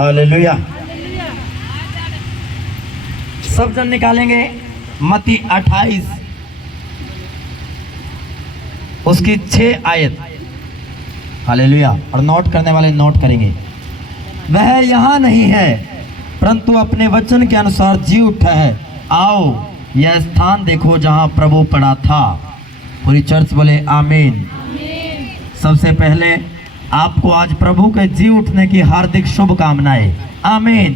Hallelujah. सब जन निकालेंगे मत्ती 28 उसकी 6 आयत। हालेलुया। और नोट करने वाले नोट करेंगे। वह यहाँ नहीं है परंतु अपने वचन के अनुसार जी उठा है। आओ यह स्थान देखो जहाँ प्रभु पड़ा था। पूरी चर्च बोले आमीन। सबसे पहले आपको आज प्रभु के जी उठने की हार्दिक शुभकामनाएं। आमीन।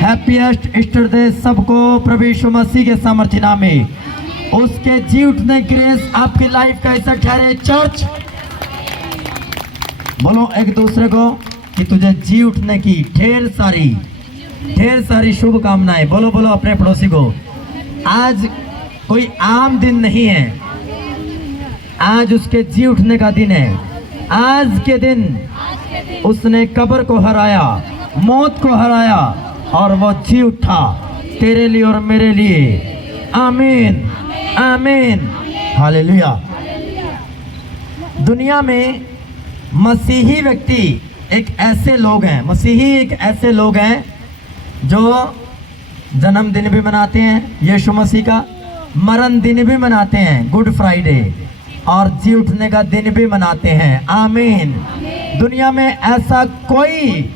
हैप्पीएस्ट ईस्टर डे सबको प्रभु यीशु मसीह के सामर्थ्य नाम में। उसके जी उठने ग्रेस आपकी लाइफ का ऐसा ठहरे। चर्च बोलो एक दूसरे को कि तुझे जी उठने की ढेर सारी शुभकामनाएं। बोलो बोलो अपने पड़ोसी को। आज कोई आम दिन नहीं है, आज उसके जी उठने का दिन है। आज के दिन उसने कब्र को हराया, मौत को हराया और वो जी उठा तेरे लिए और मेरे लिए। आमीन आमीन हालेलुया। दुनिया में मसीही व्यक्ति एक ऐसे लोग हैं, मसीही एक ऐसे लोग हैं जो जन्मदिन भी मनाते हैं यीशु मसीह का, मरण दिन भी मनाते हैं गुड फ्राइडे, और जी उठने का दिन भी मनाते हैं। आमीन। दुनिया में ऐसा कोई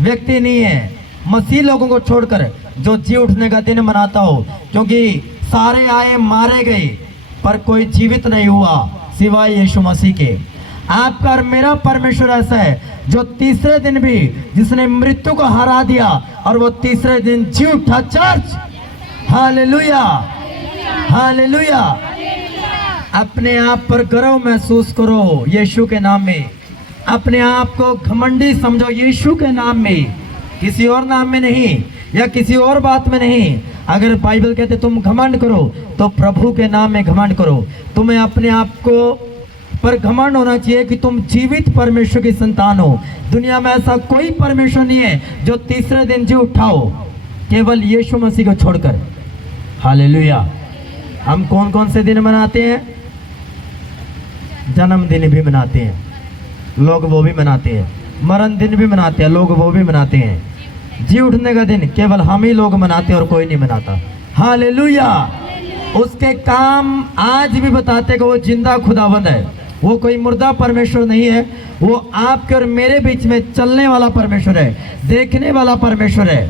व्यक्ति नहीं है मसीह लोगों को छोड़कर जो जी उठने का दिन मनाता हो, क्योंकि सारे आए मारे गए पर कोई जीवित नहीं हुआ सिवाय यीशु मसीह के। आपका और मेरा परमेश्वर ऐसा है जो तीसरे दिन भी, जिसने मृत्यु को हरा दिया और वो तीसरे दिन जी उठा। Church hallelujah hallelujah. अपने आप पर गर्व महसूस करो यीशु के नाम में। अपने आप को घमंडी समझो यीशु के नाम में, किसी और नाम में नहीं या किसी और बात में नहीं। अगर बाइबल कहते तुम घमंड करो तो प्रभु के नाम में घमंड करो। तुम्हें अपने आप को पर घमंड होना चाहिए कि तुम जीवित परमेश्वर की संतान हो। दुनिया में ऐसा कोई परमेश्वर नहीं है जो तीसरे दिन जी उठाओ, केवल यीशु मसीह को छोड़कर। हालेलुया। हम कौन कौन से दिन मनाते हैं? जन्मदिन भी मनाते हैं लोग, वो भी मनाते हैं। मरण दिन भी मनाते हैं लोग, वो भी मनाते हैं। जी उठने का दिन केवल हम ही लोग मनाते हैं और कोई नहीं मनाता। हालेलुया। उसके काम आज भी बताते कि वो जिंदा खुदावंद है, वो कोई मुर्दा परमेश्वर नहीं है। वो आपके और मेरे बीच में चलने वाला परमेश्वर है, देखने वाला परमेश्वर है।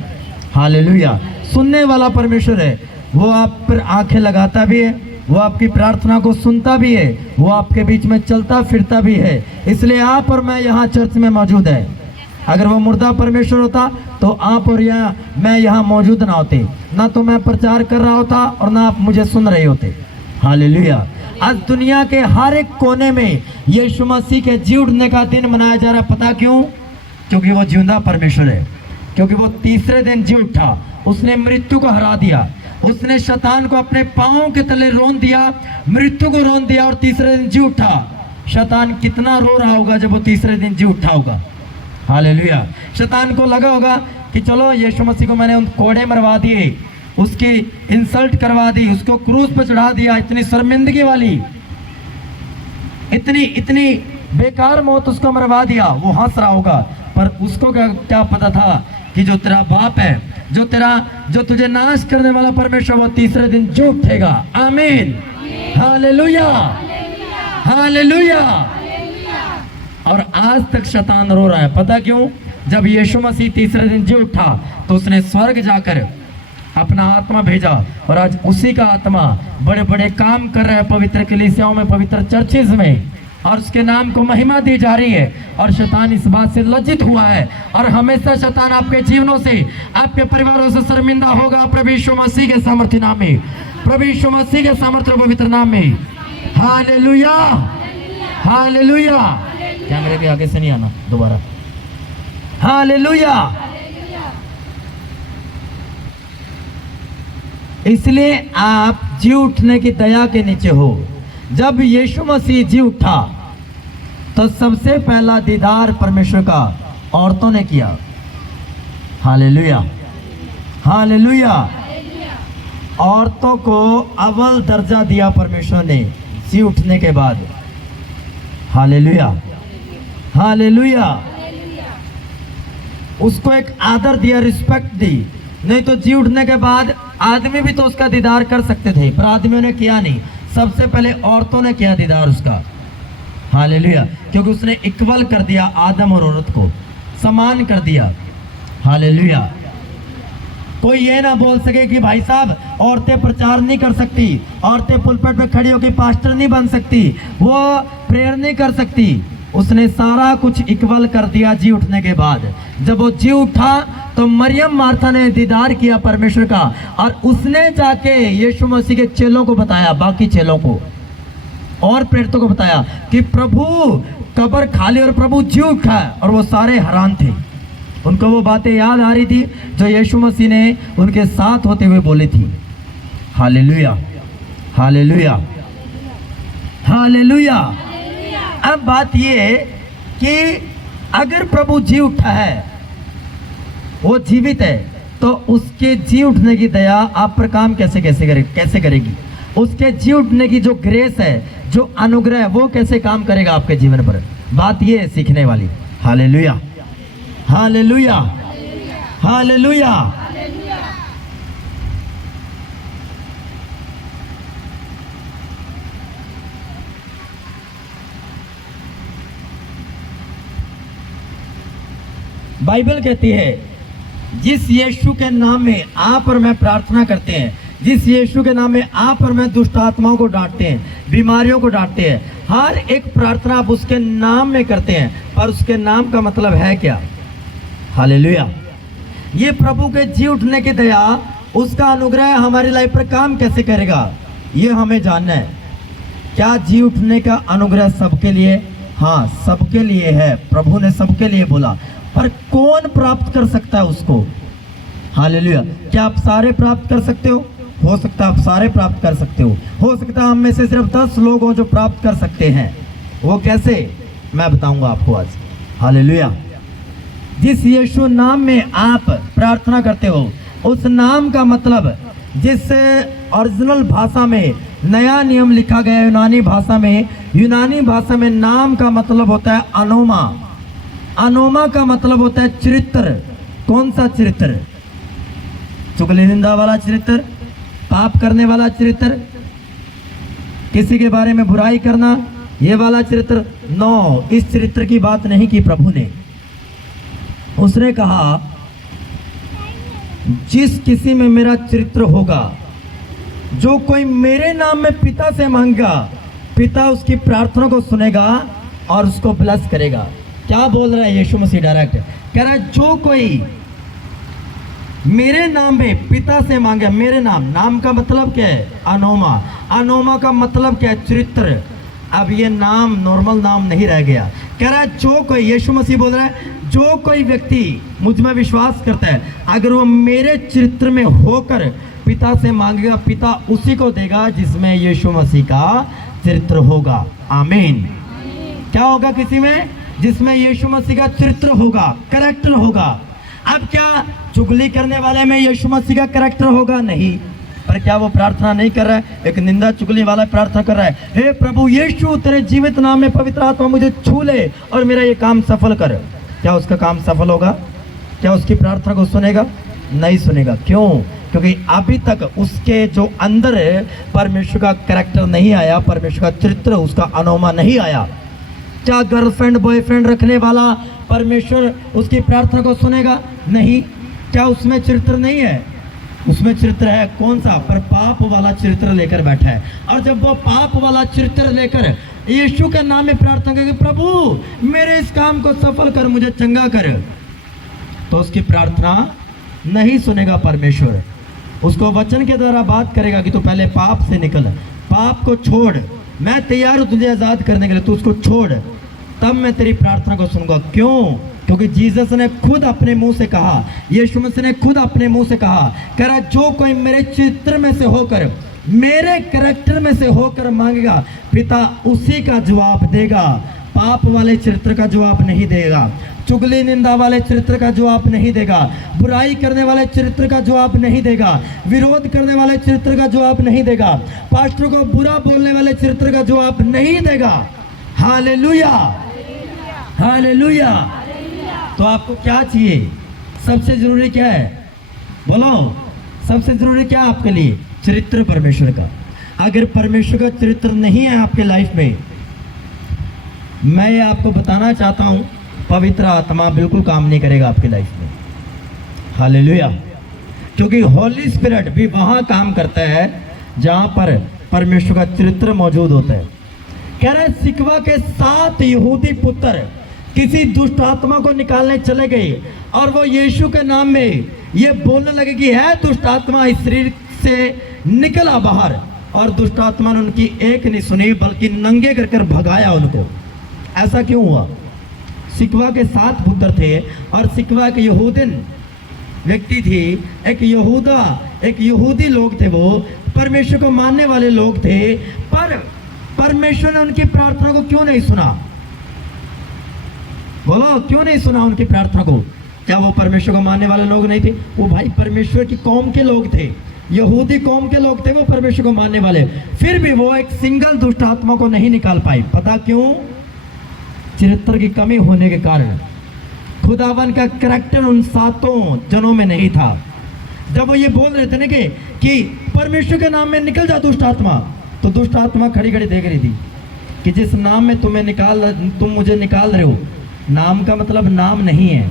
हालेलुया। सुनने वाला परमेश्वर है। वो आप पर आंखें लगाता भी है, वो आपकी प्रार्थना को सुनता भी है, वो आपके बीच में चलता फिरता भी है। इसलिए आप और मैं यहाँ चर्च में मौजूद है। अगर वो मुर्दा परमेश्वर होता तो आप और मैं यहाँ मौजूद ना होते, ना तो मैं प्रचार कर रहा होता और ना आप मुझे सुन रहे होते। हालेलुया। आज दुनिया के हर एक कोने में यीशु मसीह के जी उठने का दिन मनाया जा रहा है। पता क्यों? क्योंकि वो जिंदा परमेश्वर है, क्योंकि वो तीसरे दिन जी उठा। उसने मृत्यु को हरा दिया, उसने शैतान को अपने पांवों के तले रोन दिया, मृत्यु को रोन दिया और तीसरे दिन जी उठा। शैतान कितना रो रहा होगा जब वो तीसरे दिन जी उठा होगा। हालेलुया। शैतान को लगा होगा कि चलो यीशु मसीह को मैंने उन कोड़े मरवा दिए, उसकी इंसल्ट करवा दी, उसको क्रूस पर चढ़ा दिया, इतनी शर्मिंदगी वाली, इतनी बेकार मौत उसको मरवा दिया। वो हंस रहा होगा, पर उसको क्या पता था कि जो तेरा बाप है, जो तुझे नाश करने वाला परमेश्वर, वो तीसरे दिन जी उठेगा। आमीन हालेलुया हालेलुया। और आज तक शैतान रो रहा है। पता क्यों? जब यीशु मसीह तीसरे दिन जी उठा तो उसने स्वर्ग जाकर अपना आत्मा भेजा, और आज उसी का आत्मा बड़े बड़े काम कर रहा है पवित्र कलीसियाओं में, पवित्र चर्चेज में, और उसके नाम को महिमा दी जा रही है। और शैतान इस बात से लज्जित हुआ है, और हमेशा शैतान आपके जीवनों से, आपके परिवारों से शर्मिंदा होगा प्रभु यीशु मसीह के सामर्थ्य नाम में, प्रभु यीशु मसीह के सामर्थ्य पवित्र नाम में। Hallelujah hallelujah. कैमरे के आगे से नहीं आना दोबारा। हालेलुया। इसलिए आप जी उठने की दया के नीचे हो। जब यीशु मसीह जी उठा तो सबसे पहला दीदार परमेश्वर का औरतों ने किया। Hallelujah hallelujah. औरतों को अव्वल दर्जा दिया परमेश्वर ने जी उठने के बाद। Hallelujah hallelujah. उसको एक आदर दिया, रिस्पेक्ट दी। नहीं तो जी उठने के बाद आदमी भी तो उसका दीदार कर सकते थे, पर आदमियों ने किया नहीं। सबसे पहले औरतों ने किया दीदार उसका। हालेलुया, क्योंकि उसने इक्वल कर दिया आदम और औरत को, समान कर दिया। हालेलुया। कोई ये ना बोल सके कि भाई साहब औरतें प्रचार नहीं कर सकती, औरतें पुलपट पे खड़ी होकर पास्टर नहीं बन सकती, वो प्रेयर नहीं कर सकती। उसने सारा कुछ इक्वल कर दिया जी उठने के बाद। जब वो जी उठा तो मरियम मार्था ने दीदार किया परमेश्वर का, और उसने जाके यीशु मसीह के चेलों को बताया, बाकी चेलों को और प्रेरितों को बताया कि प्रभु कब्र खाली और प्रभु जी उठा है। और वो सारे हैरान थे, उनको वो बातें याद आ रही थी जो यीशु मसीह ने उनके साथ होते हुए बोली थी। Hallelujah, hallelujah, hallelujah. अब बात ये कि अगर प्रभु जी उठा है, वो जीवित है, तो उसके जी उठने की दया आप पर काम कैसे करेगी? उसके जी उठने की जो ग्रेस है, जो अनुग्रह है, वो कैसे काम करेगा आपके जीवन पर? बात ये है सीखने वाली। Hallelujah, hallelujah, hallelujah. बाइबल कहती है जिस यीशु के नाम में आप और मैं प्रार्थना करते हैं, जिस यीशु के नाम में आप और मैं दुष्ट आत्माओं को डांटते हैं, बीमारियों को डांटते हैं, हर एक प्रार्थना आप उसके नाम में करते हैं। पर उसके नाम का मतलब है क्या? हालेलुया। ये प्रभु के जी उठने की दया, उसका अनुग्रह हमारी लाइफ पर काम कैसे करेगा, ये हमें जानना है। क्या जी उठने का अनुग्रह सबके लिए? हाँ, सबके लिए है। प्रभु ने सबके लिए बोला, पर कौन प्राप्त कर सकता है उसको? हालेलुया। क्या आप सारे प्राप्त कर सकते हो सकता है आप सारे प्राप्त कर सकते हो सकता है हम में से सिर्फ 10 लोग हों जो प्राप्त कर सकते हैं। वो कैसे, मैं बताऊंगा आपको आज। हालेलुया। जिस यीशु नाम में आप प्रार्थना करते हो, उस नाम का मतलब, जिस ओरिजिनल भाषा में नया नियम लिखा गया यूनानी भाषा में नाम का मतलब होता है अनोमा। अनोमा का मतलब होता है चरित्र। कौन सा चरित्र? चुगली निंदा वाला चरित्र, पाप करने वाला चरित्र, किसी के बारे में बुराई करना, ये वाला चरित्र? नो, इस चरित्र की बात नहीं की प्रभु ने। उसने कहा जिस किसी में मेरा चरित्र होगा, जो कोई मेरे नाम में पिता से मांगेगा, पिता उसकी प्रार्थना को सुनेगा और उसको ब्लेस करेगा। क्या बोल रहा है यीशु मसीह? डायरेक्ट कह रहा है जो कोई मेरे नाम में पिता से मांगे, मेरे नाम का मतलब क्या है? अनोमा। अनोमा का मतलब क्या है? चरित्र। अब ये नाम नॉर्मल नाम नहीं रह गया। कह रहा है जो कोई, यीशु मसीह बोल रहा है, जो कोई व्यक्ति मुझ में विश्वास करता है, अगर वो मेरे चरित्र में होकर पिता से मांगेगा, पिता उसी को देगा जिसमें यीशु मसीह का चरित्र होगा। आमीन। क्या होगा किसी में? जिसमें यीशु मसीह का चरित्र होगा, कैरेक्टर होगा। अब क्या चुगली करने वाले में यीशु मसीह का कैरेक्टर होगा? नहीं। पर क्या वो प्रार्थना नहीं कर रहा है? एक निंदा चुगली वाला प्रार्थना कर रहा है, हे प्रभु यीशु तेरे जीवित नाम में पवित्र आत्मा मुझे छू ले और मेरा ये काम सफल कर। क्या उसका काम सफल होगा? क्या उसकी प्रार्थना को सुनेगा? नहीं सुनेगा। क्यों? क्योंकि अभी तक उसके जो अंदर परमेश्वर का कैरेक्टर नहीं आया, परमेश्वर का चरित्र, उसका अनोमा नहीं आया। क्या गर्लफ्रेंड बॉयफ्रेंड रखने वाला परमेश्वर उसकी प्रार्थना को सुनेगा? नहीं। क्या उसमें चरित्र नहीं है? उसमें चरित्र है। कौन सा? पर पाप वाला चरित्र लेकर बैठा है। और जब वो पाप वाला चरित्र लेकर यीशु के नाम में प्रार्थना करेगा, प्रभु मेरे इस काम को सफल कर, मुझे चंगा कर, तो उसकी प्रार्थना नहीं सुनेगा परमेश्वर। उसको वचन के द्वारा बात करेगा कि तू पहले पाप से निकल, पाप को छोड़, मैं तैयार हूँ तुझे आज़ाद करने के लिए, तू उसको छोड़, तब मैं तेरी प्रार्थना को सुनूंगा। क्यों? क्योंकि जीसस ने खुद अपने मुंह से कहा, यीशु मसीह ने खुद अपने मुंह से कहा, कह रहा जो कोई मेरे चित्र में से होकर, मेरे कैरेक्टर में से होकर मांगेगा, पिता उसी का जवाब देगा। पाप वाले चरित्र का जवाब नहीं देगा, चुगली निंदा वाले चरित्र का जवाब नहीं देगा, बुराई करने वाले चरित्र का जवाब नहीं देगा, विरोध करने वाले चरित्र का जवाब नहीं देगा, पास्टर को बुरा बोलने वाले चरित्र का जवाब नहीं देगा। Hallelujah, hallelujah. तो आपको क्या चाहिए? सबसे जरूरी क्या है? बोलो, सबसे जरूरी क्या है आपके लिए? चरित्र परमेश्वर का। अगर परमेश्वर का चरित्र नहीं है आपके लाइफ में, मैं ये आपको बताना चाहता हूं, पवित्र आत्मा बिल्कुल काम नहीं करेगा आपकी लाइफ में। हालेलुया। क्योंकि होली स्पिरिट भी वहां काम करता है जहां पर परमेश्वर का चरित्र मौजूद होता है। कह रहे सिकवा के 7 यहूदी पुत्र किसी दुष्ट आत्मा को निकालने चले गए और वो यीशु के नाम में ये बोलने लगे कि है दुष्ट आत्मा इस शरीर से निकला बाहर, और दुष्ट आत्मा ने उनकी एक नहीं सुनी बल्कि नंगे कर कर भगाया उनको। ऐसा क्यों हुआ? सिकवा के 7 पुत्र थे और सिकवा एक यहूदन व्यक्ति थी, एक यहूदी लोग थे, वो परमेश्वर को मानने वाले लोग थे, पर परमेश्वर ने उनकी प्रार्थना को क्यों नहीं सुना? बोलो, क्यों नहीं सुना उनकी प्रार्थना को? क्या वो परमेश्वर को मानने वाले लोग नहीं थे? वो भाई परमेश्वर की कौम के लोग थे, यहूदी कौम के लोग थे, वो परमेश्वर को मानने वाले। फिर भी वो एक सिंगल दुष्ट आत्मा को नहीं निकाल पाई। पता क्यों? चरित्र की कमी होने के कारण। खुदावन का करैक्टर उन 7 जनों में नहीं था। जब वो ये बोल रहे थे ना कि परमेश्वर के नाम में निकल जा दुष्ट आत्मा, तो दुष्ट आत्मा खड़ी खड़ी देख रही थी कि जिस नाम में तुम मुझे निकाल रहे हो, नाम का मतलब नाम नहीं है,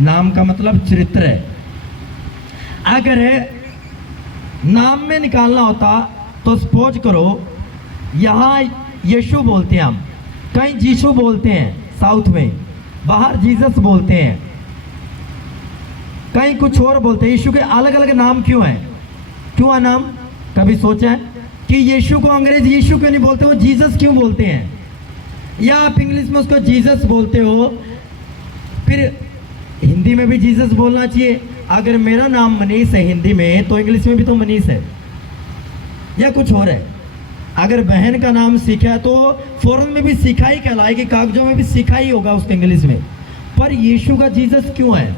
नाम का मतलब चरित्र है। अगर नाम में निकालना होता तो सपोज करो यहाँ यीशु बोलते हैं, हम कहीं जीशु बोलते हैं, साउथ में बाहर जीसस बोलते हैं, कहीं कुछ और बोलते हैं। यीशु के अलग अलग नाम क्यों हैं? क्यों है नाम? कभी सोचा है कि यीशु को अंग्रेज यीशु क्यों नहीं बोलते हो, जीसस क्यों बोलते हैं? या आप इंग्लिश में उसको जीसस बोलते हो, फिर हिंदी में भी जीसस बोलना चाहिए। अगर मेरा नाम मनीष है हिंदी में, तो इंग्लिश में भी तो मनीष है, या कुछ और है। अगर बहन का नाम सीखा है तो फौरन में भी सिखाई कहलाएगी, कागजों में भी सिखाई होगा उसको इंग्लिश में। पर यीशु का जीसस क्यों है?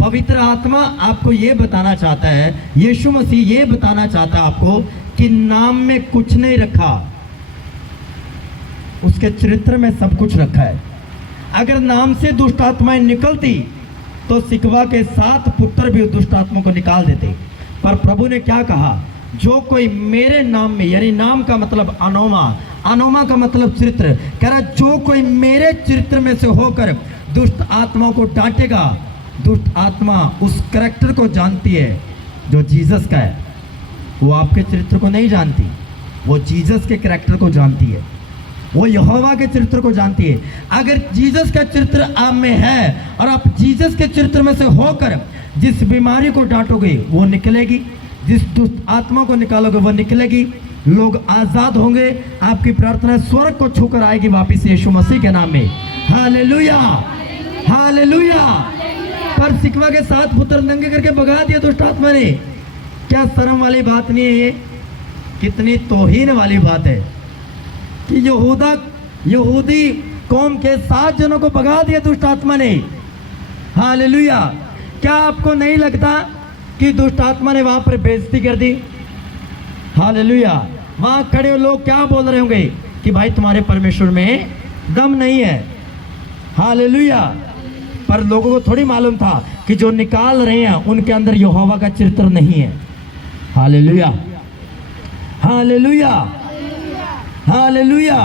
पवित्र आत्मा आपको ये बताना चाहता है, यीशु मसीह ये बताना चाहता है आपको कि नाम में कुछ नहीं रखा, उसके चरित्र में सब कुछ रखा है। अगर नाम से दुष्ट आत्माएं निकलती तो सिकवा के 7 पुत्र भी दुष्ट आत्मा को निकाल देते। पर प्रभु ने क्या कहा? जो कोई मेरे नाम में, यानी नाम का मतलब अनोमा, अनोमा का मतलब चरित्र, कह रहा जो कोई मेरे चरित्र में से होकर दुष्ट आत्मा को डांटेगा, दुष्ट आत्मा उस करैक्टर को जानती है जो जीसस का है। वो आपके चरित्र को नहीं जानती, वो जीसस के करैक्टर को जानती है, वो यहोवा के चरित्र को जानती है। अगर जीसस का चरित्र आप में है और आप जीसस के चरित्र में से होकर जिस बीमारी को डांटोगे वो निकलेगी, जिस दुष्ट आत्मा को निकालोगे वो निकलेगी, लोग आजाद होंगे। आपकी प्रार्थना स्वर्ग को छूकर आएगी वापिस यीशु मसीह के नाम में। Hallelujah, hallelujah. पर सिकवा के 7 पुत्र नंगे करके भगा दिया दुष्ट आत्मा ने। क्या शर्म वाली बात नहीं है ये? कितनी तौहीन वाली बात है कि यहूदी कौम के 7 जनों को भगा दिया दुष्ट आत्मा ने। हालेलुया। क्या आपको नहीं लगता कि दुष्ट आत्मा ने वहां पर बेइज्जती कर दी? हालेलुया। वहां खड़े लोग क्या बोल रहे होंगे कि भाई तुम्हारे परमेश्वर में दम नहीं है। हालेलुया। पर लोगों को थोड़ी मालूम था कि जो निकाल रहे हैं उनके अंदर यहोवा का चरित्र नहीं है। Hallelujah, hallelujah, hallelujah.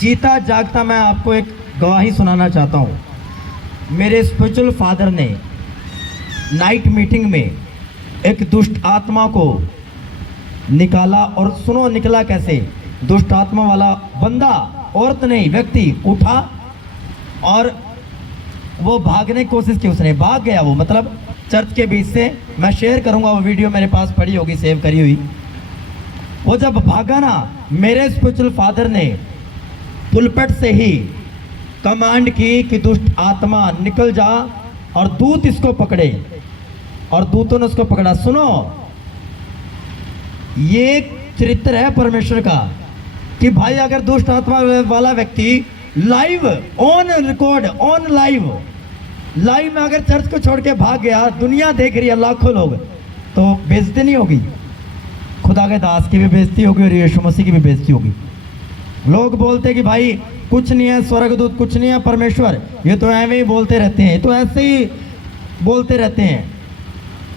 जीता जागता मैं आपको एक गवाही सुनाना चाहता हूं। मेरे स्पिरिचुअल फादर ने नाइट मीटिंग में एक दुष्ट आत्मा को निकाला, और सुनो निकला कैसे। दुष्ट आत्मा वाला बंदा, औरत नहीं व्यक्ति, उठा और वो भागने की कोशिश की, उसने भाग गया। वो मतलब चर्च के बीच से, मैं शेयर करूंगा वो वीडियो, मेरे पास पड़ी होगी सेव करी हुई। वो जब भागा ना, मेरे स्पिरिचुअल फादर ने पुलपट से ही कमांड की कि दुष्ट आत्मा निकल जा, और दूत इसको पकड़े, और दूतों ने उसको पकड़ा। सुनो, ये चरित्र है परमेश्वर का कि भाई अगर दुष्ट आत्मा वाला व्यक्ति live on record, on live में अगर चर्च को छोड़ के भाग गया, दुनिया देख रही है लाखों लोग, तो बेइज्जती नहीं होगी? खुदा के दास की भी बेइज्जती होगी और यीशु मसीह की भी बेइज्जती होगी। लोग बोलते कि भाई कुछ नहीं है, स्वर्गदूत कुछ नहीं है, परमेश्वर ये तो ऐਵੇਂ ही बोलते रहते हैं, ये तो ऐसे ही बोलते रहते हैं।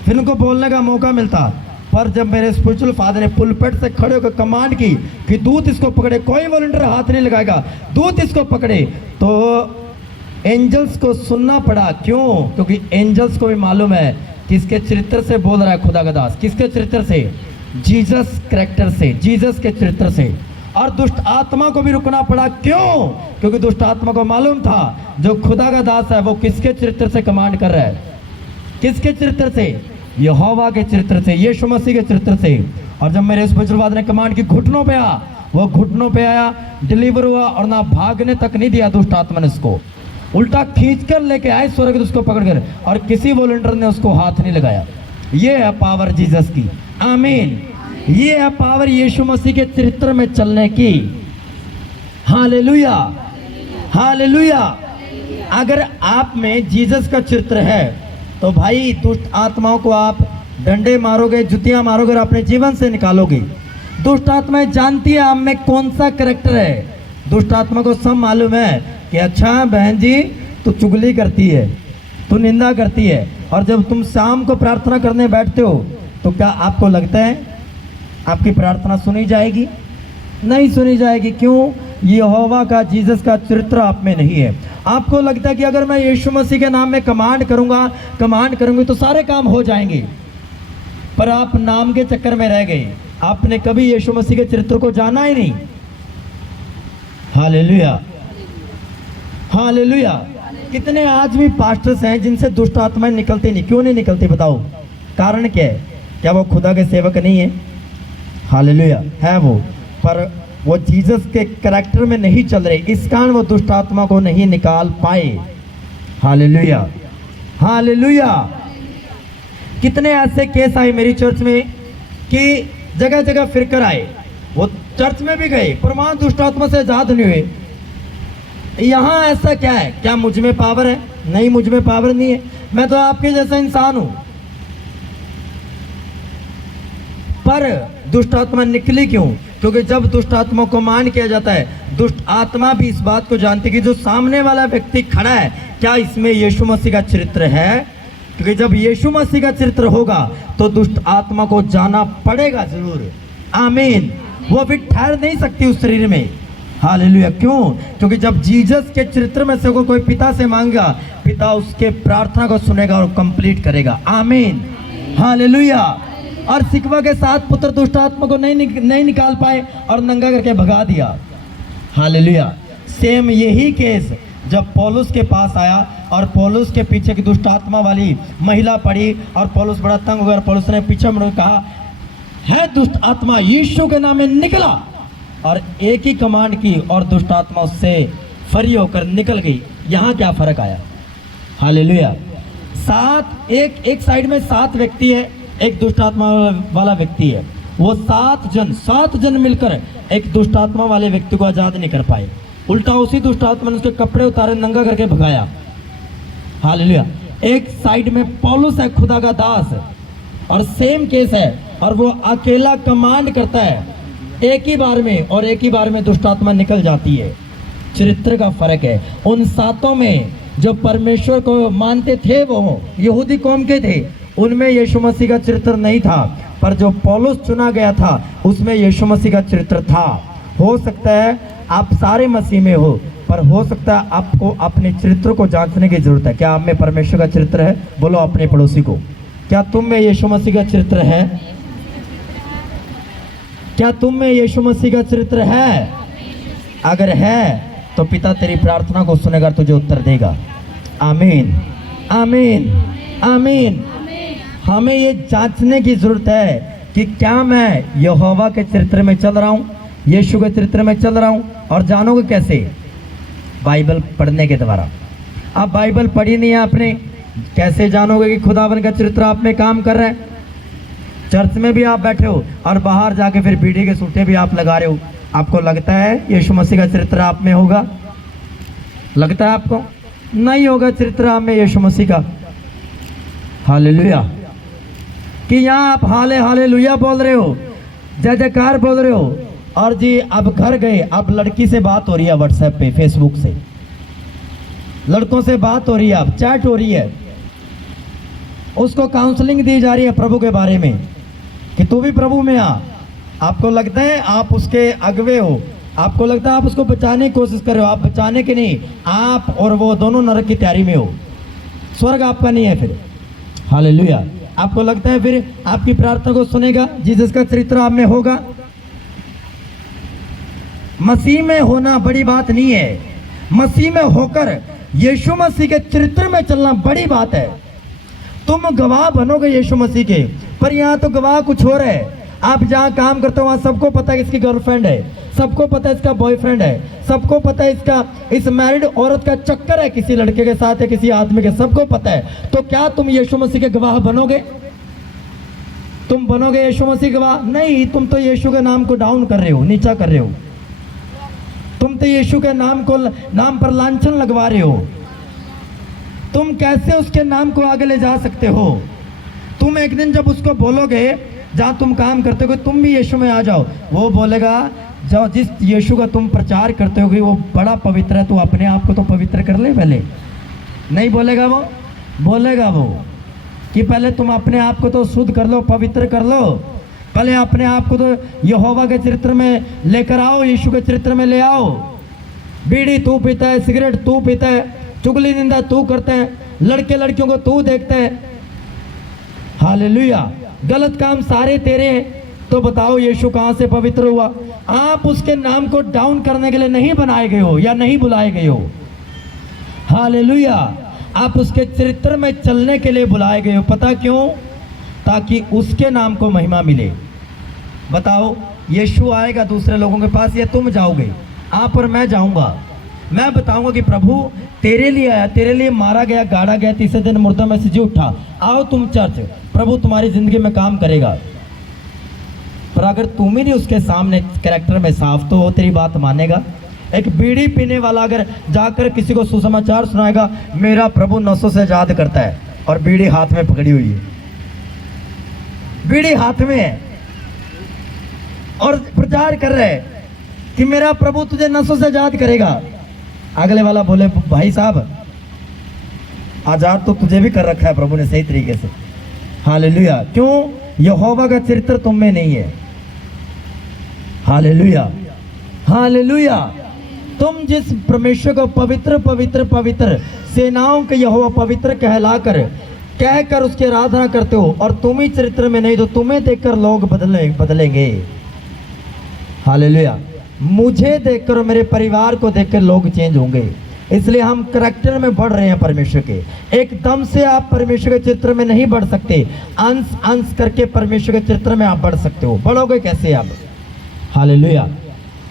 फिर उनको बोलने का मौका मिलता। पर जब मेरे स्पिरिचुअल फादर ने पुलपेट से खड़े होकर कमांड की कि दूत इसको पकड़े, कोई वॉलंटियर हाथ नहीं लगाएगा, दूत इसको पकड़े, तो एंजल्स को सुनना पड़ा। क्यों? क्योंकि एंजल्स को भी मालूम है किसके चरित्र से बोल रहा है खुदा का दास, किसके चरित्र से? जीसस कैरेक्टर से, जीसस के चरित्र से। और दुष्ट आत्मा को भी रुकना पड़ा। क्यों? क्योंकि दुष्ट आत्मा को मालूम था जो खुदा का दास है वो किसके चरित्र से कमांड कर रहा है, किसके चरित्र से? यहोवा के चरित्र से, यीशु मसीह के चरित्र से। और जब मेरे स्पिरिचुअल ने कमांड की घुटनों पे आ, वो घुटनों पे आया, डिलीवर हुआ, और ना भागने तक नहीं दिया दुष्ट आत्मा ने उसको, उल्टा खींच कर लेके आए स्वर्गदूत उसको पकड़कर, और किसी वॉलंटियर ने उसको हाथ नहीं लगाया। ये है पावर जीसस की। आमीन। ये है पावर यीशु मसीह के चरित्र में चलने की। Hallelujah, hallelujah. अगर आप में जीसस का चरित्र है तो भाई दुष्ट आत्माओं को आप डंडे मारोगे, जुतियां मारोगे और अपने जीवन से निकालोगे। दुष्ट आत्माएं जानती है आप में कौन सा करैक्टर है। दुष्ट आत्मा को सब मालूम है कि अच्छा बहन जी तू चुगली करती है, तू निंदा करती है, और जब तुम शाम को प्रार्थना करने बैठते हो तो क्या आपको लगता है आपकी प्रार्थना सुनी जाएगी? नहीं सुनी जाएगी। क्यों? यहोवा का, जीसस का चरित्र आप में नहीं है। आपको लगता है कि अगर मैं यीशु मसीह के नाम में कमांड करूंगी तो सारे काम हो जाएंगे, पर आप नाम के चक्कर में रह गए। आपने कभी यीशु मसीह के चरित्र को जाना ही नहीं। Hallelujah, hallelujah. कितने आज भी पास्टर्स हैं जिनसे दुष्ट आत्माएं निकलती नहीं। क्यों नहीं निकलती बताओ? कारण क्या है? क्या वो खुदा के सेवक नहीं है? हालेलुया, है वो, पर वो जीसस के करैक्टर में नहीं चल रहे, इस कारण वो दुष्ट आत्मा को नहीं निकाल पाए। Hallelujah, hallelujah. कितने ऐसे केस आए मेरी चर्च में कि जगह जगह फिर कर आए, वो चर्च में भी गए पर वहां दुष्ट आत्मा से आजाद नहीं हुए। यहाँ ऐसा क्या है? क्या मुझ में पावर है? नहीं, मुझ में पावर नहीं है, मैं तो आपके जैसा इंसान हूं। पर दुष्ट आत्मा निकली क्यों? क्योंकि जब दुष्ट आत्मा को मान किया जाता है, दुष्ट आत्मा भी इस बात को जानती है कि जो सामने वाला व्यक्ति खड़ा है क्या इसमें यीशु मसीह का चरित्र है। क्योंकि जब यीशु मसीह का चरित्र होगा तो दुष्ट आत्मा को जाना पड़ेगा जरूर। आमीन। वो भी ठहर नहीं सकती उस शरीर में। हालेलुया। क्यों? क्योंकि जब जीसस के चरित्र में से कोई पिता से मांगेगा, पिता उसके प्रार्थना को सुनेगा और कंप्लीट करेगा। आमीन, हालेलुया। और सिकवा के साथ पुत्र दुष्ट आत्मा को नहीं निकाल पाए और नंगा करके भगा दिया। हालेलुया। सेम यही केस जब पौलुस के पास आया और पौलुस के पीछे की दुष्ट आत्मा वाली महिला पड़ी और पौलुस बड़ा तंग हो गया। पौलुस ने पीछे मुड़कर कहा, है दुष्ट आत्मा यीशु के नाम में निकला, और एक ही कमांड की और दुष्ट आत्मा उससे फरी होकर निकल गई। यहाँ क्या फर्क आया? हालेलुया। एक साइड में 7 व्यक्ति है, एक दुष्ट आत्मा वाला व्यक्ति है। वो 7 जन मिलकर एक दुष्ट आत्मा वाले व्यक्ति को आजाद नहीं कर पाए। उल्टा उसी दुष्ट आत्मा ने उसके कपड़े उतारे, नंगा करके भगाया। हालेलुया। एक साइड में पौलुस है, खुदा का दास, और सेम केस है, और वो अकेला कमांड करता है एक ही बार में, और एक ही बार में दुष्ट आत्मा निकल जाती है। चरित्र का फर्क है। उन 7 में जो परमेश्वर को मानते थे वो यहूदी कौम के थे, उनमें यीशु मसीह का चरित्र नहीं था, पर जो पौलुस चुना गया था उसमें यीशु मसीह का चरित्र था। हो सकता है आप सारे मसीह में हो, पर हो सकता है आपको अपने चरित्र को जांचने की जरूरत है। क्या आप में परमेश्वर का चरित्र है? बोलो अपने पड़ोसी को, क्या तुम में यीशु मसीह का चरित्र है? क्या तुम में यीशु मसीह का चरित्र है? अगर है तो पिता तेरी प्रार्थना को सुनेगा, तुझे उत्तर देगा। आमीन, आमीन, आमीन। हमें ये जांचने की जरूरत है कि क्या मैं यहोवा के चरित्र में चल रहा हूँ, यीशु के चरित्र में चल रहा हूँ। और जानोगे कैसे? बाइबल पढ़ने के द्वारा। आप बाइबल पढ़ी नहीं है आपने, कैसे जानोगे कि खुदावन का चरित्र आप में काम कर रहा है? चर्च में भी आप बैठे हो और बाहर जाके फिर बीड़ी के सूटे भी आप लगा रहे हो, आपको लगता है यीशु मसीह का चरित्र आप में होगा? लगता है आपको? नहीं होगा चरित्र आप में यीशु मसीह का। हालेलुया। कि यहाँ आप हालेलुया बोल रहे हो, जय जयकार बोल रहे हो, और जी अब घर गए, अब लड़की से बात हो रही है व्हाट्सएप पे, फेसबुक से, लड़कों से बात हो रही है, अब चैट हो रही है, उसको काउंसलिंग दी जा रही है प्रभु के बारे में कि तू भी प्रभु में आ। आपको लगता है आप उसके अगवे हो, आपको लगता है आप उसको बचाने की कोशिश कर रहे हो, आप बचाने के नहीं, आप और वो दोनों नरक की तैयारी में हो, स्वर्ग आपका नहीं है फिर। हालेलुया। आपको लगता है फिर आपकी प्रार्थना को सुनेगा, जीसस का चरित्र आप में होगा? मसीह में होना बड़ी बात नहीं है, मसीह में होकर यीशु मसीह के चरित्र में चलना बड़ी बात है। तुम गवाह बनोगे यीशु मसीह के, पर यहाँ तो गवाह कुछ और है। आप जहाँ काम करते हो वहाँ सबको पता है इसकी गर्लफ्रेंड है, सबको पता है इसका बॉयफ्रेंड है, सबको पता है इसका इस मैरिड औरत का चक्कर है किसी लड़के के साथ है, किसी आदमी के, सबको पता है। तो क्या तुम यीशु मसीह के गवाह बनोगे? तुम बनोगे यीशु मसीह गवाह? नहीं, तुम तो यीशु के नाम को डाउन कर रहे हो, नीचा कर रहे हो। तुम तो यीशु के नाम पर लांछन लगवा रहे हो। तुम कैसे उसके नाम को आगे ले जा सकते हो? तुम एक दिन जब उसको बोलोगे जहाँ तुम काम करते हो तुम भी यीशु में आ जाओ, वो बोलेगा जो जिस यीशु का तुम प्रचार करते हो वो बड़ा पवित्र है, तू अपने आप को तो पवित्र कर ले पहले। नहीं बोलेगा वो? बोलेगा वो कि पहले तुम अपने आप को तो शुद्ध कर लो, पवित्र कर लो, पहले अपने आप को तो यहोवा के चरित्र में लेकर आओ, यीशु के चरित्र में ले आओ। बीड़ी तू पीता है, सिगरेट तू पीता है, चुगली निंदा तू करता है, लड़के लड़कियों को तू देखता है, हालेलुया, गलत काम सारे तेरे हैं, तो बताओ यीशु कहाँ से पवित्र हुआ? आप उसके नाम को डाउन करने के लिए नहीं बनाए गए हो या नहीं बुलाए गए हो। हालेलुया। आप उसके चरित्र में चलने के लिए बुलाए गए हो। पता क्यों? ताकि उसके नाम को महिमा मिले। बताओ, यीशु आएगा दूसरे लोगों के पास या तुम जाओगे? आप और मैं जाऊंगा, मैं बताऊंगा कि प्रभु तेरे लिए आया, तेरे लिए मारा गया, गाड़ा गया, तीसरे दिन मुर्दा में से जी उठा, आओ तुम चर्च, प्रभु तुम्हारी जिंदगी में काम करेगा। पर अगर तुम ही नहीं उसके सामने कैरेक्टर में साफ, तो वो तेरी बात मानेगा? एक बीड़ी पीने वाला अगर जाकर किसी को सुसमाचार सुनाएगा, मेरा प्रभु नशों से आजाद करता है, और बीड़ी हाथ में पकड़ी हुई है, बीड़ी हाथ में है, और प्रचार कर रहे हैं कि मेरा प्रभु तुझे नशों से आजाद करेगा। अगले वाला बोले भाई साहब आजाद तो तुझे भी कर रखा है प्रभु ने सही तरीके से। हालेलुया। क्यों? यहोवा का चरित्र तुम में नहीं है। Hallelujah, hallelujah. तुम जिस परमेश्वर को पवित्र पवित्र पवित्र सेनाओं के यहोवा पवित्र कहकर उसकी आराधना करते हो, और तुम ही चरित्र में नहीं, तो तुम्हें देखकर लोग बदलेंगे। हालेलुया। मुझे देखकर और मेरे परिवार को देखकर लोग चेंज होंगे। इसलिए हम करैक्टर में बढ़ रहे हैं परमेश्वर के। एकदम से आप परमेश्वर के चित्र में नहीं बढ़ सकते, अंश अंश करके परमेश्वर के चित्र में आप बढ़ सकते हो। बढ़ोगे कैसे आप? हालेलुया।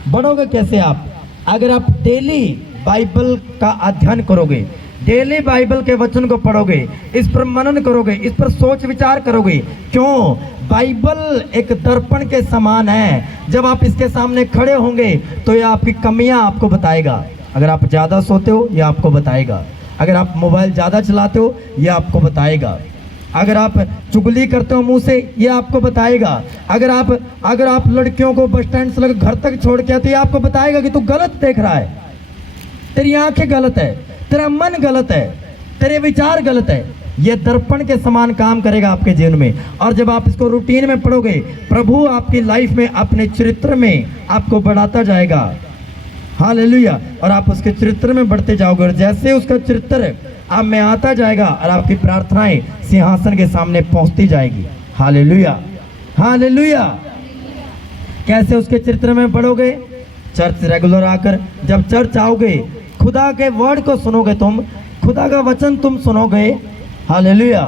बढ़ोगे कैसे आप? अगर आप डेली बाइबल का अध्ययन करोगे, डेली बाइबल के वचन को पढ़ोगे, इस पर मनन करोगे, इस पर सोच विचार करोगे। क्यों? बाइबल एक दर्पण के समान है। जब आप इसके सामने खड़े होंगे तो ये आपकी कमियां आपको बताएगा। अगर आप ज़्यादा सोते हो ये आपको बताएगा, अगर आप मोबाइल ज़्यादा चलाते हो ये आपको बताएगा, अगर आप चुगली करते हो मुंह से ये आपको बताएगा, अगर आप लड़कियों को बस स्टैंड से लेकर घर तक छोड़ के आते ये आपको बताएगा कि तू गलत देख रहा है, तेरी आंखें गलत है, तेरा मन गलत है, तेरे विचार गलत है। ये दर्पण के समान काम करेगा आपके जीवन में। और जब आप इसको रूटीन में पढ़ोगे, प्रभु आपकी लाइफ में अपने चरित्र में आपको बढ़ाता जाएगा। हालेलुया। और आप उसके चरित्र में बढ़ते जाओगे, और जैसे उसका चरित्र आप में आता जाएगा और आपकी प्रार्थनाएं सिंहासन के सामने पहुंचती जाएगी। Hallelujah, hallelujah. कैसे उसके चरित्र में बढ़ोगे? चर्च रेगुलर आकर, जब चर्च आओगे, खुदा के वर्ड को सुनोगे, तुम खुदा का वचन तुम सुनोगे। हालेलुया।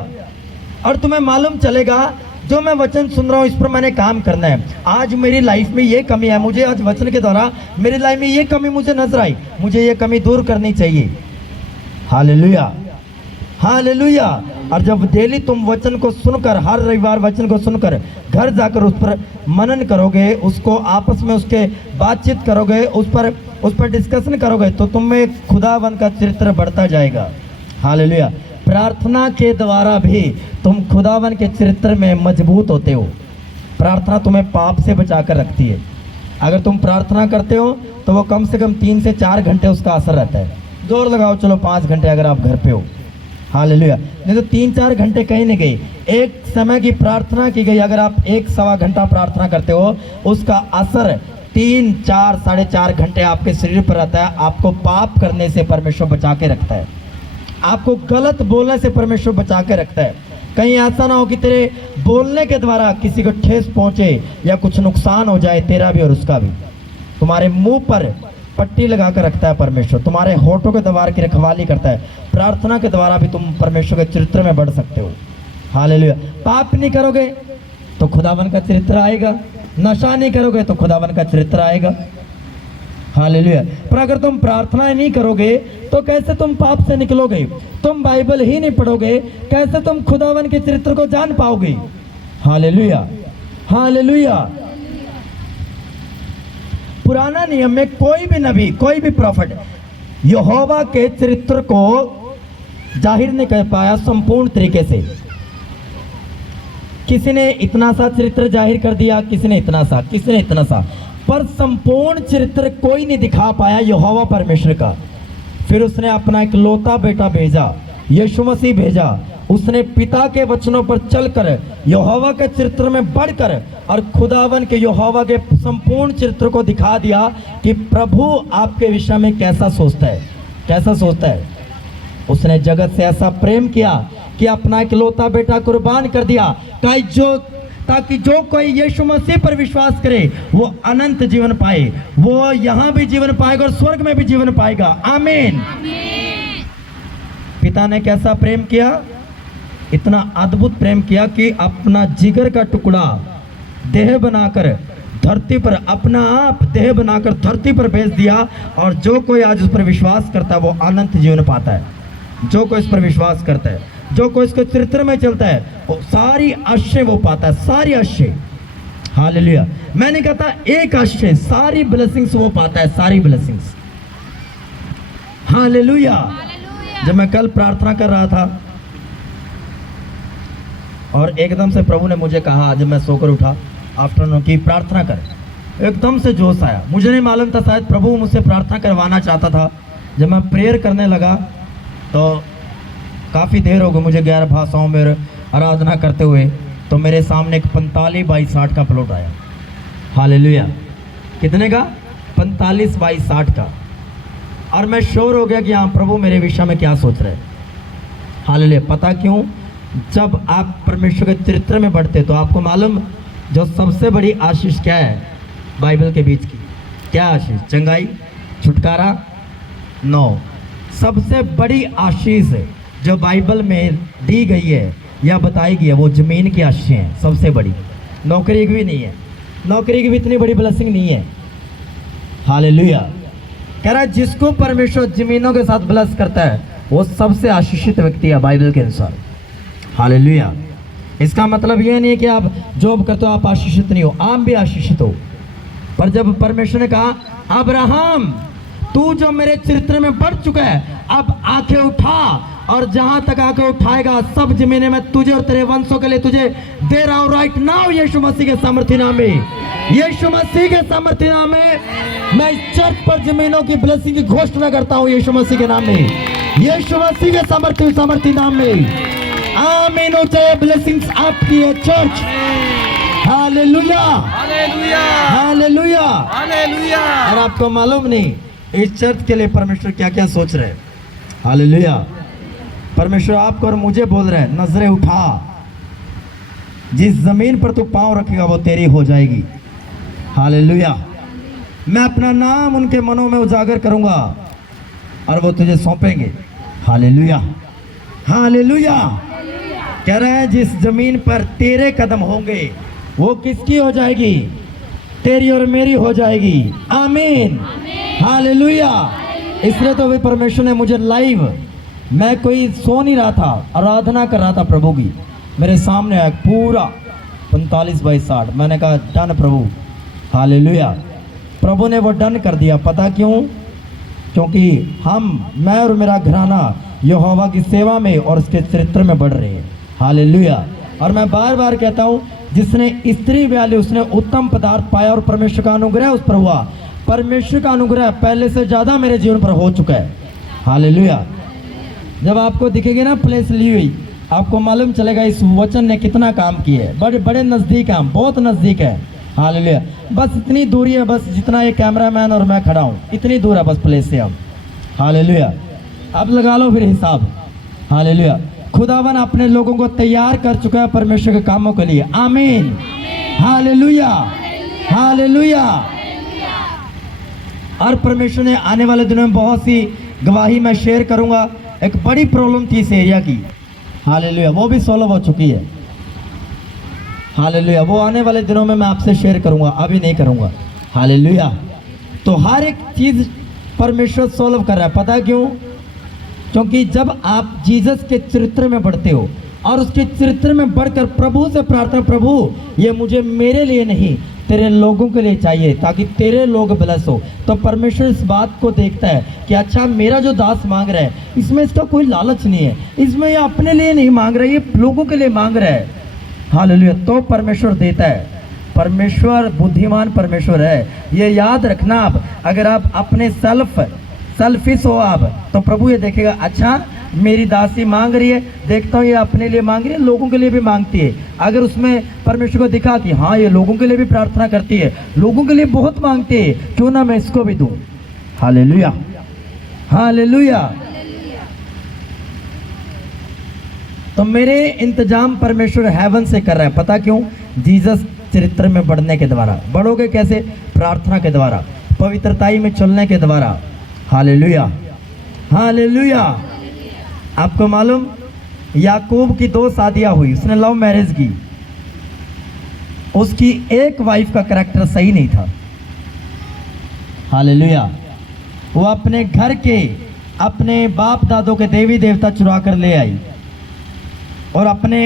और तुम्हें मालूम चलेगा जो मैं वचन सुन रहा हूँ इस पर मैंने काम करना है। आज मेरी लाइफ में ये कमी है, मुझे आज वचन के द्वारा मेरी लाइफ में ये कमी मुझे नजर आई, मुझे ये कमी दूर करनी चाहिए। Hallelujah, hallelujah. और जब डेली तुम वचन को सुनकर, हर रविवार वचन को सुनकर घर जाकर उस पर मनन करोगे, उसको आपस में उसके बातचीत करोगे, उस पर डिस्कशन करोगे, तो तुम में खुदावन का चरित्र बढ़ता जाएगा। हालेलुया। प्रार्थना के द्वारा भी तुम खुदावन के चरित्र में मजबूत होते हो। प्रार्थना तुम्हें पाप से बचा कर रखती है। अगर तुम प्रार्थना करते हो तो वो कम से कम 3 से 4 घंटे उसका असर रहता है। जोर लगाओ चलो 5 घंटे अगर आप घर पे हो, हालेलुया। नहीं तो 3-4 घंटे कहीं नहीं गई। एक समय की प्रार्थना की गई, अगर आप 1-1.25 घंटा प्रार्थना करते हो, उसका असर 3-4 साढ़े 4 घंटे आपके शरीर पर रहता है। आपको पाप करने से परमेश्वर बचा के रखता है, आपको गलत बोलने से परमेश्वर बचा के रखता है। कहीं ऐसा ना हो कि तेरे बोलने के द्वारा किसी को ठेस पहुंचे या कुछ नुकसान हो जाए, तेरा भी और उसका भी। तुम्हारे मुंह पर पट्टी लगा कर रखता है परमेश्वर, तुम्हारे होठों के द्वार की रखवाली करता है। प्रार्थना के द्वारा भी तुम परमेश्वर के चरित्र में बढ़ सकते हो, हालेलुया। पाप नहीं करोगे तो खुदावन का चरित्र आएगा, नशा नहीं करोगे तो खुदावन का चरित्र आएगा, हालेलुया। पर अगर तुम प्रार्थना नहीं करोगे तो कैसे तुम पाप से निकलोगे? तुम बाइबल ही नहीं पढ़ोगे, कैसे तुम खुदावन के चरित्र को जान पाओगे? Hallelujah, hallelujah. पुराना नियम में कोई भी नबी, कोई भी प्रॉफिट यहोवा के चरित्र को जाहिर नहीं कर पाया संपूर्ण तरीके से। किसी ने इतना सा चरित्र जाहिर कर दिया, किसी ने इतना सा, किसी ने इतना सा, पर संपूर्ण चरित्र कोई नहीं दिखा पाया यहोवा परमेश्वर का। फिर उसने अपना एक लौता बेटा भेजा, यीशु मसीह भेजा। उसने पिता के वचनों पर चलकर यहोवा के चरित्र में बढ़कर और खुदावन के यहोवा के संपूर्ण चरित्र को दिखा दिया कि प्रभु आपके विषय में कैसा सोचता है, कैसा सोचता है। उसने जगत से ऐसा प्रेम किया कि अपना इकलौता बेटा कुर्बान कर दिया, ताकि जो कोई यीशु मसीह पर विश्वास करे वो अनंत जीवन पाए। वो यहाँ भी जीवन पाएगा और स्वर्ग में भी जीवन पाएगा। आमीन। पिता ने कैसा प्रेम किया? इतना अद्भुत प्रेम किया कि अपना जिगर का टुकड़ा देह बनाकर धरती पर, अपना आप देह बनाकर धरती पर भेज दिया। और जो कोई आज उस पर विश्वास करता है वो अनंत जीवन पाता है। जो कोई इस पर विश्वास करता है, जो कोई इसके चरित्र में चलता है, वो सारी आशीष वो पाता है, सारी आशीष, हालेलुया। मैंने कहता एक आशीष, सारी ब्लेसिंग्स वो पाता है, सारी ब्लेसिंग्स, हालेलुया। जब मैं कल प्रार्थना कर रहा था और एकदम से प्रभु ने मुझे कहा, जब मैं सोकर उठा आफ्टरनून की, प्रार्थना कर। एकदम से जोश आया, मुझे नहीं मालूम था, शायद प्रभु मुझसे प्रार्थना करवाना चाहता था। जब मैं प्रेयर करने लगा तो काफ़ी देर हो गई मुझे 11 भाषाओं में आराधना करते हुए, तो मेरे सामने एक 45x60 का प्लॉट आया, हालेलुया। कितने का? 45x60 का। और मैं श्योर हो गया कि हाँ प्रभु मेरे विषय में क्या सोच रहे हैं, हालेलुया। पता क्यों? जब आप परमेश्वर के चरित्र में बढ़ते तो आपको मालूम जो सबसे बड़ी आशीष क्या है बाइबल के बीच की? क्या आशीष? चंगाई, छुटकारा? नो। सबसे बड़ी आशीष जो बाइबल में दी गई है या बताई गई है वो जमीन की आशीष है, सबसे बड़ी। नौकरी की भी नहीं है, नौकरी की भी इतनी बड़ी ब्लेसिंग नहीं है, हालेलुया। कह रहा है जिसको परमेश्वर जमीनों के साथ ब्लेस करता है वो सबसे आशीषित व्यक्ति है बाइबल के अनुसार, हालेलुया। इसका मतलब यह नहीं है कि आप जॉब करते हो आप आशीषित नहीं हो, आप भी आशीषित हो। पर जब परमेश्वर ने कहा अब्राहम तू जो मेरे चरित्र में बढ़ चुका है, अब आंखें उठा और जहां तक आंखें उठाएगा सब जमीनें मैं तुझे और तेरे वंशों के लिए तुझे दे रहा हूं राइट नाउ, यीशु मसीह के सामर्थ्य नाम में, यीशु मसीह के सामर्थ्य नाम में मैं इस चर्च पर जमीनों की ब्लेसिंग की घोषणा करता हूं, यीशु मसीह के नाम में, यीशु मसीह के सामर्थ्य नाम में। आमीन हो जाए ब्लेसिंग्स आपकी है church, hallelujah, hallelujah, hallelujah, hallelujah. और आपको मालूम नहीं इस चर्च के लिए परमेश्वर क्या क्या सोच रहे हैं, हालेलुया। परमेश्वर आपको और मुझे बोल रहे हैं नजरें उठा, जिस जमीन पर तू पांव रखेगा वो तेरी हो जाएगी, हालेलुया। मैं अपना नाम उनके मनों में उजागर करूंगा और वो तुझे सौंपेंगे, हालेलुया, हालेलुया। कह रहे हैं जिस जमीन पर तेरे कदम होंगे वो किसकी हो जाएगी? तेरी और मेरी हो जाएगी, आमीन, हालेलुया। इसलिए तो भी परमेश्वर ने मुझे लाइव, मैं कोई सो नहीं रहा था, आराधना कर रहा था प्रभु की, मेरे सामने आया पूरा 45x60। मैंने कहा डन प्रभु, हालेलुया। प्रभु ने वो डन कर दिया। पता क्यों? क्योंकि मैं और मेरा घराना यहोवा की सेवा में और उसके चरित्र में बढ़ रहे हैं, हालेलुया। और मैं बार बार कहता हूँ जिसने स्त्री ब्याली उसने उत्तम पदार्थ पाया और परमेश्वर का अनुग्रह उस पर हुआ। परमेश्वर का अनुग्रह पहले से ज़्यादा मेरे जीवन पर हो चुका है। हालेलुया। जब आपको दिखेगी ना प्लेस ली हुई, आपको मालूम चलेगा इस वचन ने कितना काम किया है। बड़े बड़े नज़दीक है, हम बहुत नज़दीक है। हालेलुया। बस इतनी दूरी है, बस जितना ये कैमरामैन और मैं खड़ा हूँ इतनी दूर है बस प्लेस से हम। हालेलुया। अब लगा लो फिर हिसाब। हालेलुया। खुदावन अपने लोगों को तैयार कर चुका है परमेश्वर के कामों के लिए। आमीन। हालेलुया। हालेलुया। और परमेश्वर ने आने वाले दिनों में बहुत सी गवाही मैं शेयर करूंगा। एक बड़ी प्रॉब्लम थी इस एरिया की। हालेलुया। वो भी सॉल्व हो चुकी है। हालेलुया। वो आने वाले दिनों में मैं आपसे शेयर करूंगा, अभी नहीं करूंगा। हालेलुया। तो हर एक चीज परमेश्वर सॉल्व कर रहा है। पता क्यों? क्योंकि जब आप जीसस के चरित्र में बढ़ते हो और उसके चरित्र में बढ़कर प्रभु से प्रार्थना, प्रभु ये मुझे मेरे लिए नहीं तेरे लोगों के लिए चाहिए ताकि तेरे लोग ब्लेस हो, तो परमेश्वर इस बात को देखता है कि अच्छा मेरा जो दास मांग रहा है इसमें इसका कोई लालच नहीं है, इसमें ये अपने लिए नहीं मांग रहा है, ये लोगों के लिए मांग रहा है। हालेलुया। तो परमेश्वर देता है। परमेश्वर बुद्धिमान परमेश्वर है, ये याद रखना। आप अगर आप अपने सेल्फिश हो आप, तो प्रभु ये देखेगा अच्छा मेरी दासी मांग रही है, देखता हूँ ये अपने लिए मांग रही है, लोगों के लिए भी मांगती है। अगर उसमें परमेश्वर को दिखा कि हाँ ये लोगों के लिए भी प्रार्थना करती है, लोगों के लिए बहुत मांगती है, क्यों ना मैं इसको भी दूं। हालेलुया। हालेलुया। तो मेरे इंतजाम परमेश्वर हेवन से कर रहा है। पता क्यों? जीसस चरित्र में बढ़ने के द्वारा। बढ़ोगे कैसे? प्रार्थना के द्वारा, पवित्रताई में चलने के द्वारा। हालेलुया। हालेलुया। आपको मालूम याकूब की 2 शादियां हुई, उसने लव मैरिज की। उसकी एक वाइफ का करैक्टर सही नहीं था। हालेलुया। वो अपने घर के अपने बाप दादों के देवी देवता चुरा कर ले आई और अपने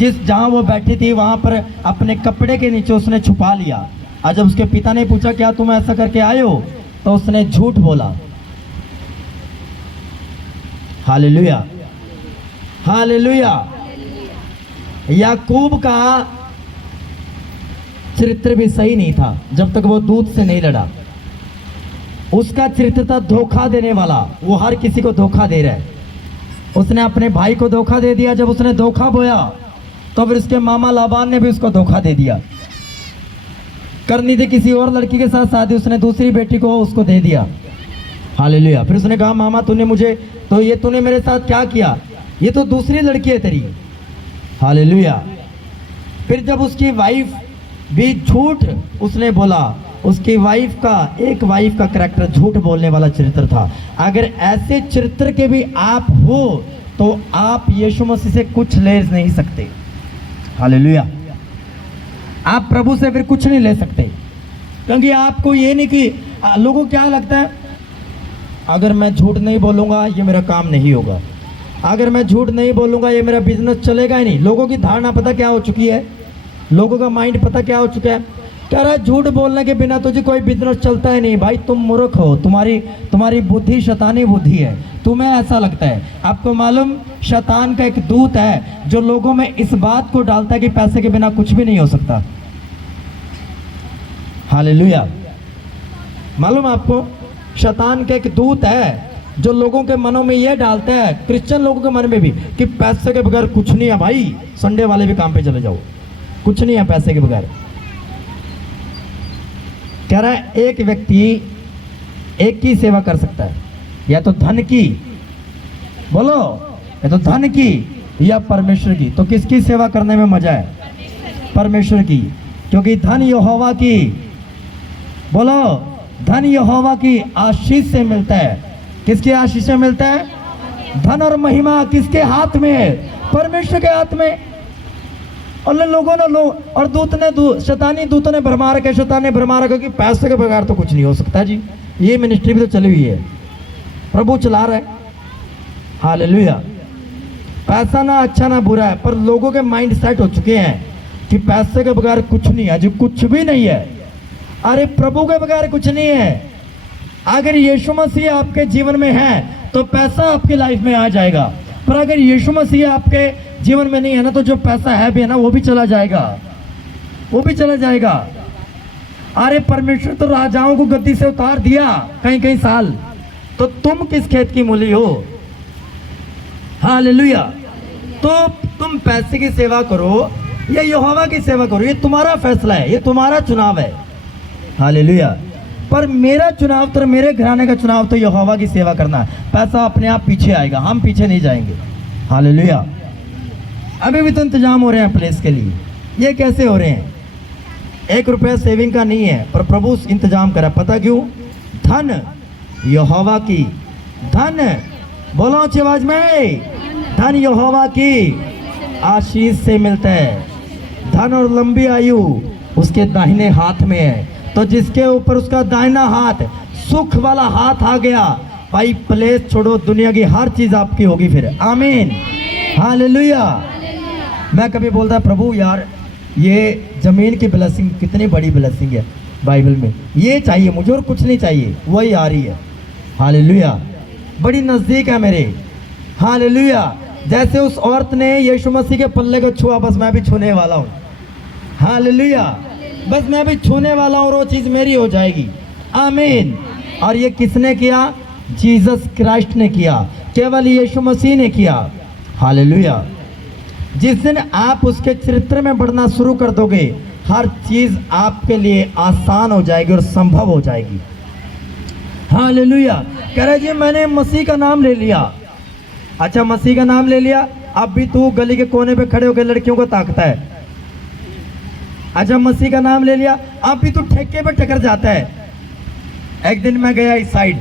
जहां वो बैठी थी वहां पर अपने कपड़े के नीचे उसने छुपा लिया। और जब उसके पिता ने पूछा क्या तुम ऐसा करके आए हो, तो उसने झूठ बोला। हालेलुया। हालेलुया। याकूब का चरित्र भी सही नहीं था जब तक वो दूध से नहीं लड़ा। उसका चरित्र था धोखा देने वाला, वो हर किसी को धोखा दे रहा है। उसने अपने भाई को धोखा दे दिया। जब उसने धोखा बोया तो फिर उसके मामा लाबान ने भी उसको धोखा दे दिया। करनी थी किसी और लड़की के साथ शादी, उसने दूसरी बेटी को उसको दे दिया। हालेलुया। फिर उसने कहा मामा तूने मेरे साथ क्या किया, ये तो दूसरी लड़की है तेरी। हालेलुया। फिर जब उसकी वाइफ भी झूठ उसने बोला, उसकी एक वाइफ का करैक्टर झूठ बोलने वाला चरित्र था। अगर ऐसे चरित्र के भी आप हो तो आप यीशु मसीह से कुछ ले नहीं सकते। हालेलुया। आप प्रभु से फिर कुछ नहीं ले सकते, क्योंकि आपको ये नहीं कि लोगों को क्या लगता है अगर मैं झूठ नहीं बोलूँगा ये मेरा काम नहीं होगा, अगर मैं झूठ नहीं बोलूँगा ये मेरा बिजनेस चलेगा ही नहीं। लोगों की धारणा पता क्या हो चुकी है, लोगों का माइंड पता क्या हो चुका है, कह रहा है झूठ बोलने के बिना तुझे कोई बिजनेस चलता है नहीं। भाई तुम मूर्ख हो, तुम्हारी बुद्धि शैतानी बुद्धि है, तुम्हें ऐसा लगता है। आपको मालूम शैतान का एक दूत है जो लोगों में इस बात को डालता है कि पैसे के बिना कुछ भी नहीं हो सकता। हालेलुया। मालूम आपको शैतान का एक दूत है जो लोगों के मनों में यह डालता है, क्रिश्चियन लोगों के मन में भी, कि पैसे के बगैर कुछ नहीं है भाई, संडे वाले भी काम पे चले जाओ, कुछ नहीं है पैसे के बगैर। कह रहा है एक व्यक्ति एक की सेवा कर सकता है, या तो धन की, बोलो, या तो धन की या परमेश्वर की। तो किसकी सेवा करने में मजा है? परमेश्वर की, क्योंकि धन यहोवा की, बोलो, धन यहोवा की आशीष से मिलता है। किसकी आशीष से मिलता है? धन और महिमा किसके हाथ में है? परमेश्वर के हाथ में। और लोगों ने और शैतानी दूतों ने भरमा रखा, शैतान ने भरमा रखा कि पैसे के बगैर तो कुछ नहीं हो सकता जी, ये मिनिस्ट्री भी तो चली हुई है, प्रभु चला रहा है। हालेलुया। पैसा ना अच्छा ना बुरा है, पर लोगों के माइंड सेट हो चुके हैं कि पैसे के बगैर कुछ नहीं है, जो कुछ भी नहीं है। अरे प्रभु के बगैर कुछ नहीं है। अगर यीशु मसीह आपके जीवन में है तो पैसा आपकी लाइफ में आ जाएगा, पर अगर यीशु मसीह आपके जीवन में नहीं है ना, तो जो पैसा है भी है ना वो भी चला जाएगा, वो भी चला जाएगा। अरे परमेश्वर तो राजाओं को गद्दी से उतार दिया कई कई साल, तो तुम किस खेत की मूली हो? हालेलुया। तो तुम पैसे की सेवा करो या यहोवा की सेवा करो, ये तुम्हारा फैसला है, ये तुम्हारा चुनाव है। हालेलुया। पर मेरा चुनाव तो, मेरे घराने का चुनाव तो यहोवा की सेवा करना है। पैसा अपने आप पीछे आएगा, हम पीछे नहीं जाएंगे। हालेलुया। अभी भी तो इंतजाम हो रहे हैं प्लेस के लिए, ये कैसे हो रहे हैं? 1 रुपया सेविंग का नहीं है, पर प्रभु इंतजाम करा। पता क्यों? धन यहोवा की, धन बोलो ऊंची आवाज में, धन यहोवा की आशीष से मिलता है। धन और लंबी आयु उसके दाहिने हाथ में है। तो जिसके ऊपर उसका दाहिना हाथ, सुख वाला हाथ आ गया, भाई प्लेस छोड़ो, दुनिया की हर चीज आपकी होगी फिर। आमीन। हालेलुया। मैं कभी बोलता प्रभु यार ये जमीन की ब्लेसिंग कितनी बड़ी ब्लेसिंग है बाइबल में, ये चाहिए मुझे और कुछ नहीं चाहिए, वही आ रही है। हालेलुया। बड़ी नजदीक है मेरे। हालेलुया। जैसे उस औरत ने यीशु मसीह के पल्ले को छुआ, बस मैं भी छूने वाला हूँ। हालेलुया। बस मैं भी छूने वाला हूँ और वो चीज़ मेरी हो जाएगी। आमीन। और ये किसने किया? जीसस क्राइस्ट ने किया, केवल यीशु मसीह ने किया। हालेलुया। जिस दिन आप उसके चरित्र में बढ़ना शुरू कर दोगे, हर चीज़ आपके लिए आसान हो जाएगी और संभव हो जाएगी। हालेलुया। कह रहे जी मैंने मसीह का नाम ले लिया। अच्छा मसीह का नाम ले लिया, अब भी तू गली के कोने पे खड़े होकर लड़कियों को ताकता है। अच्छा मसीह का नाम ले लिया, अब भी तू ठेके पे टकर जाता है। एक दिन मैं गया इस साइड,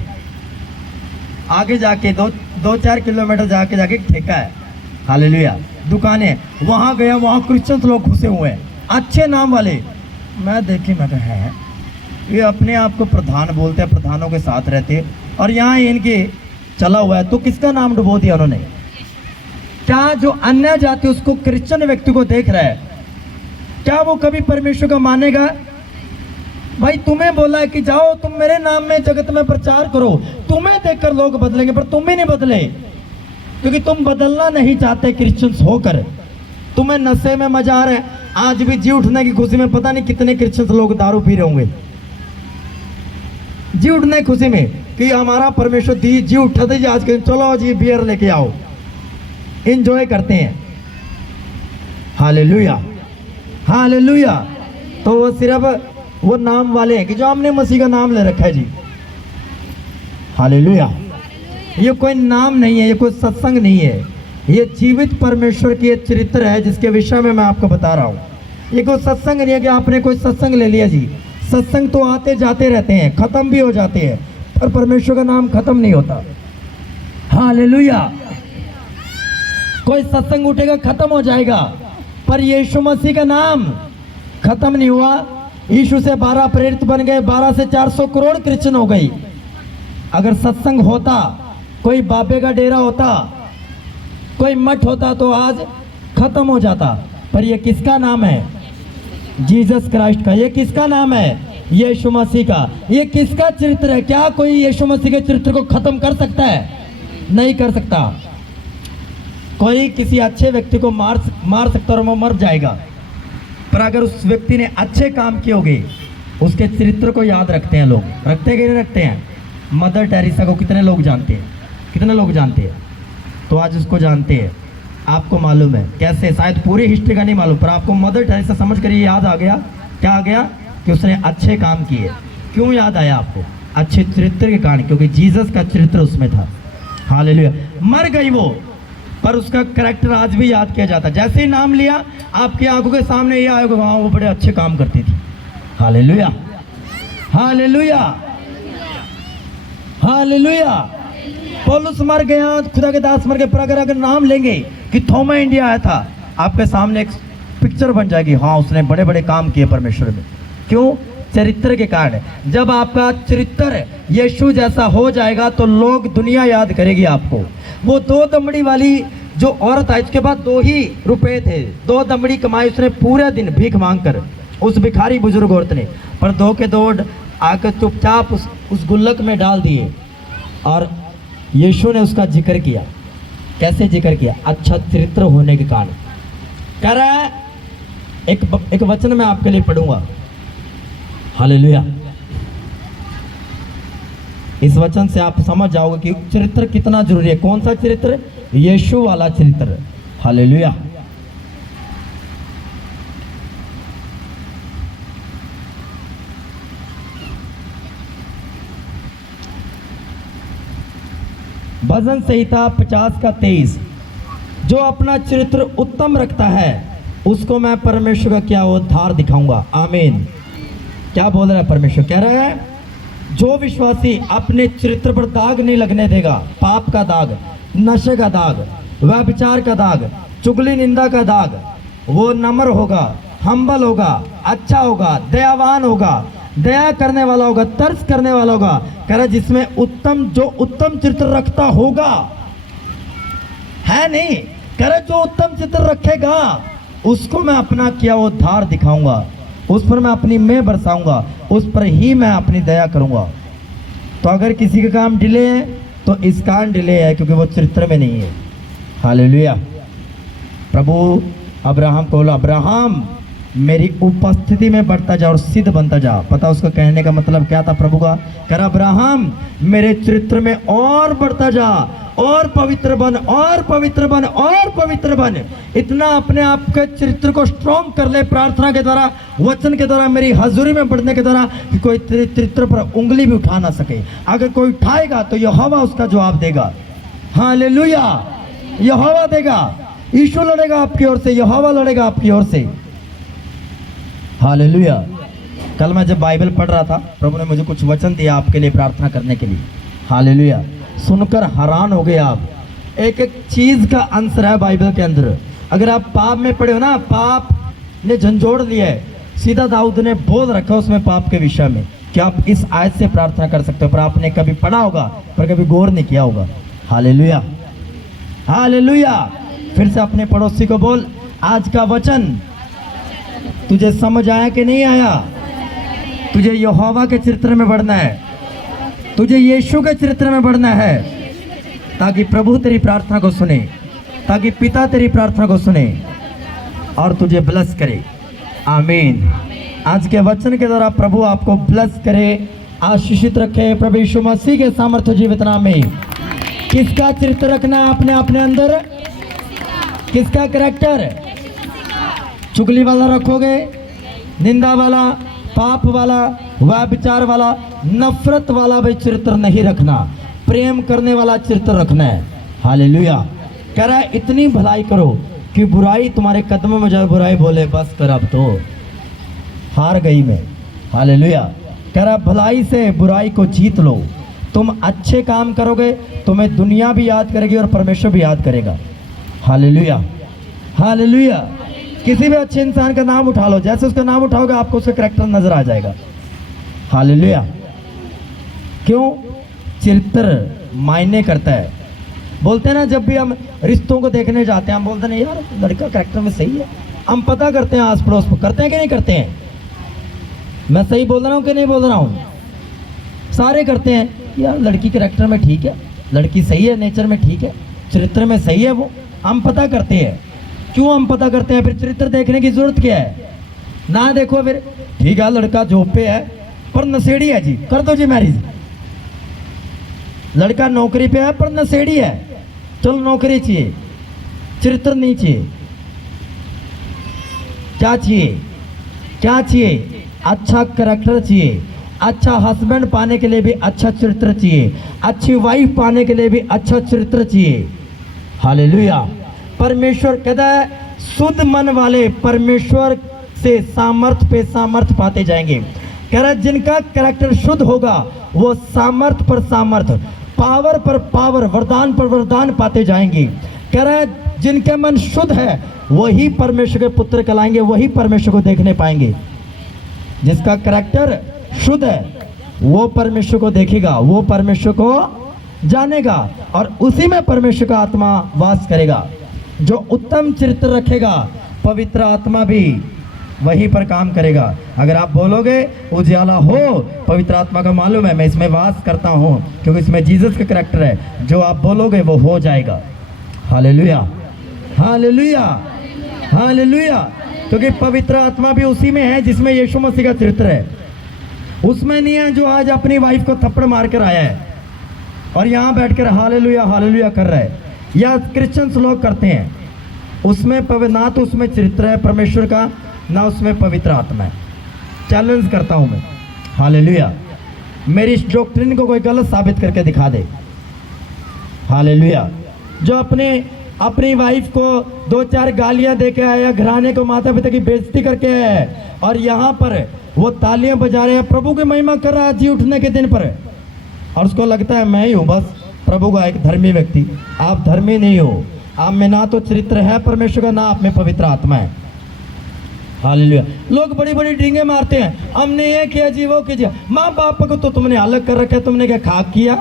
आगे जाके 2-4 किलोमीटर जाके ठेका है। हालेलुया। दुकानें, वहाँ गया, वहाँ क्रिश्चियन लोग घुसे हुए हैं, अच्छे नाम वाले। मैं देखे, मैं कहा है ये अपने आप को प्रधान बोलते हैं, प्रधानों के साथ रहते हैं, और यहाँ इनके चला हुआ है। तो किसका नाम डुबो दिया उन्होंने? क्या जो अन्य जाति उसको क्रिश्चियन व्यक्ति को देख रहा है, क्या वो कभी परमेश्वर का मानेगा? भाई तुम्हें बोला है कि जाओ तुम मेरे नाम में जगत में प्रचार करो, तुम्हें देखकर लोग बदलेंगे, पर तुम भी नहीं बदले, क्योंकि तुम बदलना नहीं चाहते क्रिश्चियंस होकर। तुम्हें नशे में मजा आ रहा है। आज भी जी उठने की खुशी में पता नहीं कितने क्रिश्चियंस लोग दारू पी रहे होंगे, जी उठने की खुशी में कि हमारा परमेश्वर जी उठा दीजिए आज के, चलो जी बियर लेके आओ, एंजॉय करते हैं। हालेलुया। हालेलुया। तो वो सिर्फ वो नाम वाले हैं कि जो हमने मसीह का नाम ले रखा है जी। हालेलुया। ये कोई नाम नहीं है, ये कोई सत्संग नहीं है, ये जीवित परमेश्वर की एक चरित्र है जिसके विषय में मैं आपको बता रहा हूँ। ये कोई सत्संग नहीं है कि आपने कोई सत्संग ले लिया जी। सत्संग तो आते जाते रहते हैं, खत्म भी हो जाते हैं, पर परमेश्वर का नाम खत्म नहीं होता। हालेलुया। कोई सत्संग उठेगा खत्म हो जाएगा, पर यीशु मसीह का नाम खत्म नहीं हुआ। यीशु से 12 प्रेरित बन गए, 12 से 400 करोड़ क्रिश्चियन हो गई। अगर सत्संग होता, कोई बाबे का डेरा होता, कोई मठ होता, तो आज खत्म हो जाता। पर ये किसका नाम है? जीसस क्राइस्ट का। ये किसका नाम है? यीशु मसीह का। ये किसका चरित्र है? क्या कोई यीशु मसीह के चरित्र को खत्म कर सकता है? नहीं कर सकता। कोई किसी अच्छे व्यक्ति को मार सकता और वो मर जाएगा, पर अगर उस व्यक्ति ने अच्छे काम किए होंगे, उसके चरित्र को याद रखते हैं लोग। रखते कि नहीं रखते हैं? मदर टेरेसा को कितने लोग जानते हैं? कितने लोग जानते हैं? तो आज उसको जानते हैं। आपको मालूम है कैसे? शायद पूरी हिस्ट्री का नहीं मालूम, पर आपको मदर टेरेसा समझ कर ये याद आ गया। क्या आ गया? कि उसने अच्छे काम किए। क्यों याद आया आपको? अच्छे चरित्र के कारण, क्योंकि जीसस का चरित्र उसमें था। हालेलुया। मर गई वो, पर उसका कैरेक्टर आज भी याद किया जाता है। जैसे ही नाम लिया, आपकी आंखों के सामने ये आएगा, हाँ वो बड़े अच्छे काम करती थी। हालेलुया। हालेलुया। हालेलुया। पौलुस मर गया, खुदा के दास मर गए, पर अगर नाम लेंगे कि थोमा इंडिया आया था, आपके सामने एक पिक्चर बन जाएगी, हाँ उसने बड़े बड़े काम किए परमेश्वर में। क्यों? चरित्र के कारण। जब आपका चरित्र यीशु जैसा हो जाएगा तो लोग, दुनिया याद करेगी आपको। वो 2 दमड़ी वाली जो औरत आई, उसके बाद 2 ही रुपए थे, 2 दमड़ी कमाई उसने पूरे दिन भीख मांग कर, उस भिखारी बुजुर्ग औरत ने। पर 2 के 2 आकर चुपचाप उस गुल्लक में डाल दिए और यीशु ने उसका जिक्र किया। कैसे जिक्र किया? अच्छा चरित्र होने के कारण। कह रहा है, एक वचन मैं आपके लिए पढ़ूंगा, हालेलुया। इस वचन से आप समझ जाओगे कि चरित्र कितना जरूरी है। कौन सा चरित्र? यीशु वाला चरित्र, हालेलुया। भजन संहिता 50 का 23, जो अपना चरित्र उत्तम रखता है उसको मैं परमेश्वर का क्या उद्धार दिखाऊंगा। आमीन। क्या बोल रहा है परमेश्वर? कह रहा है जो विश्वासी अपने चरित्र पर दाग नहीं लगने देगा, पाप का दाग, नशे का दाग, व्यभिचार का दाग, चुगली निंदा का दाग, वो नम्र होगा, हम्बल होगा, अच्छा होगा, दयावान होगा, दया करने वाला होगा, तरस करने वाला होगा। कह रहा जिसमें उत्तम, जो उत्तम चरित्र रखता होगा, है नहीं, कह रहा जो उत्तम चित्र रखेगा उसको मैं अपना किया उद्धार दिखाऊंगा, उस पर मैं अपनी मेह बरसाऊंगा, उस पर ही मैं अपनी दया करूंगा। तो अगर किसी का काम डिले है तो इस कारण डिले है क्योंकि वो चरित्र में नहीं है। हालेलुया। प्रभु अब्राहम को बोला, अब्राहम मेरी उपस्थिति में बढ़ता जा और सिद्ध बनता जा। पता उसको कहने का मतलब क्या था प्रभु का? कह रहा अब्राहम मेरे चरित्र में और बढ़ता जा, और पवित्र बन, और पवित्र बन, और पवित्र बन। इतना अपने आप के चरित्र को स्ट्रॉन्ग कर ले प्रार्थना के द्वारा, वचन के द्वारा, मेरी हजूरी में बढ़ने के द्वारा, कि कोई तेरे चरित्र पर उंगली भी उठा ना सके। अगर कोई उठाएगा तो यहोवा उसका जवाब देगा। हालेलुया। यहोवा देगा, यीशु लड़ेगा आपकी ओर से, यहोवा लड़ेगा आपकी ओर से। हालेलुया। कल मैं जब बाइबल पढ़ रहा था, प्रभु ने मुझे कुछ वचन दिया आपके लिए प्रार्थना करने के लिए। हालेलुया। सुनकर हैरान हो गए आप। एक एक चीज का आंसर है बाइबल के अंदर। अगर आप पाप में पड़े हो ना, पाप ने झंझोड़ लिया है, सीधा दाऊद ने बोल रखा उसमें पाप के विषय में कि आप इस आयत से प्रार्थना कर सकते हो, पर आपने कभी पढ़ा होगा पर कभी गौर नहीं किया होगा। हालेलुया। हालेलुया। फिर से अपने पड़ोसी को बोल, आज का वचन तुझे समझ आया कि नहीं आया? तुझे यहोवा के चरित्र में बढ़ना है, तुझे यीशु के चरित्र में बढ़ना है, ताकि प्रभु तेरी प्रार्थना को सुने, ताकि पिता तेरी प्रार्थना को सुने और तुझे ब्लेस करे। आमीन। आज के वचन के द्वारा प्रभु आपको ब्लेस करे, आशीषित रखे प्रभु यीशु मसीह के सामर्थ्य जीवित नाम में। किसका चरित्र रखना है अपने अपने अंदर? किसका कैरेक्टर? चुगली वाला रखोगे, निंदा वाला, पाप वाला, व्यभिचार वाला, नफरत वाला भी चरित्र नहीं रखना, प्रेम करने वाला चरित्र रखना है। हालेलुया। कह रहा है इतनी भलाई करो कि बुराई तुम्हारे कदमों में जाए, बुराई बोले बस कर अब तो हार गई मैं। हालेलुया। कह रहा भलाई से बुराई को जीत लो। तुम अच्छे काम करोगे, तुम्हें दुनिया भी याद करेगी और परमेश्वर भी याद करेगा। हालेलुया। हालेलुया। किसी भी अच्छे इंसान का नाम उठा लो, जैसे उसका नाम उठाओगे आपको उसका कैरेक्टर नजर आ जाएगा। हालेलुया। क्यों? चरित्र मायने करता है। बोलते हैं ना, जब भी हम रिश्तों को देखने जाते हैं हम बोलते हैं यार लड़का कैरेक्टर में सही है। हम पता करते हैं आस पड़ोस पर, करते हैं कि नहीं करते हैं? मैं सही बोल रहा हूँ कि नहीं बोल रहा हूँ? सारे करते हैं यार, लड़की कैरेक्टर में ठीक है, लड़की सही है, नेचर में ठीक है, चरित्र में सही है, वो हम पता करते हैं। क्यों हम पता करते हैं? फिर चरित्र देखने की जरूरत क्या है? ना देखो फिर, ठीक है लड़का जॉब पे है पर नशेड़ी है जी, कर दो जी मैरिज। लड़का नौकरी पे है पर नशेड़ी है, चलो नौकरी चाहिए, चरित्र नहीं चाहिए। क्या चाहिए? क्या चाहिए? अच्छा कैरेक्टर चाहिए। अच्छा हस्बैंड पाने के लिए भी अच्छा चरित्र चाहिए, अच्छी वाइफ पाने के लिए भी अच्छा चरित्र चाहिए। हालेलुया। परमेश्वर कहता है शुद्ध मन वाले परमेश्वर से सामर्थ पे सामर्थ पाते जाएंगे। कह रहा है जिनका कैरेक्टर शुद्ध होगा वो सामर्थ पर सामर्थ, पावर पर पावर, वरदान पर वरदान पाते जाएंगे। कह रहा है जिनके मन शुद्ध है वही परमेश्वर के पुत्र कहलाएंगे, वही परमेश्वर को देखने पाएंगे। जिसका कैरेक्टर शुद्ध है वो परमेश्वर को देखेगा, वो परमेश्वर को जानेगा और उसी में परमेश्वर का आत्मा वास करेगा। जो उत्तम चरित्र रखेगा पवित्र आत्मा भी वहीं पर काम करेगा। अगर आप बोलोगे उजियाला हो, पवित्र आत्मा का मालूम है मैं इसमें वास करता हूँ क्योंकि इसमें जीसस का कैरेक्टर है, जो आप बोलोगे वो हो जाएगा। Hallelujah, hallelujah, hallelujah. क्योंकि पवित्र आत्मा भी उसी में है जिसमें यीशु मसीह का चरित्र है। उसमें नहीं है जो आज अपनी वाइफ को थप्पड़ मार कर आया है और यहाँ बैठकर हालेलुया हालेलुया कर रहा है, या क्रिश्चियंस लोग करते हैं। उसमें ना तो उसमें चरित्र है परमेश्वर का, ना उसमें पवित्र आत्मा है। चैलेंज करता हूँ मैं, हालेलुया, मेरी इस डॉक्ट्रिन को कोई गलत साबित करके दिखा दे। हालेलुया। जो अपनी वाइफ को 2-4 गालियां दे के आया, घराने को माता पिता की बेइज्जती करके है, और यहाँ पर वो तालियां बजा रहे हैं, प्रभु की महिमा कर रहा है जी उठने के दिन पर, और उसको लगता है मैं ही हूँ बस प्रभु का एक धर्मी व्यक्ति। आप धर्मी नहीं हो, आप में ना तो चरित्र है परमेश्वर का, ना आप में पवित्र आत्मा है। हालेलुया। लोग बड़ी बड़ी डींगे मारते हैं, हमने ये किया जी वो किया। माँ बाप को तो तुमने अलग कर रखा है, तुमने क्या खाक किया?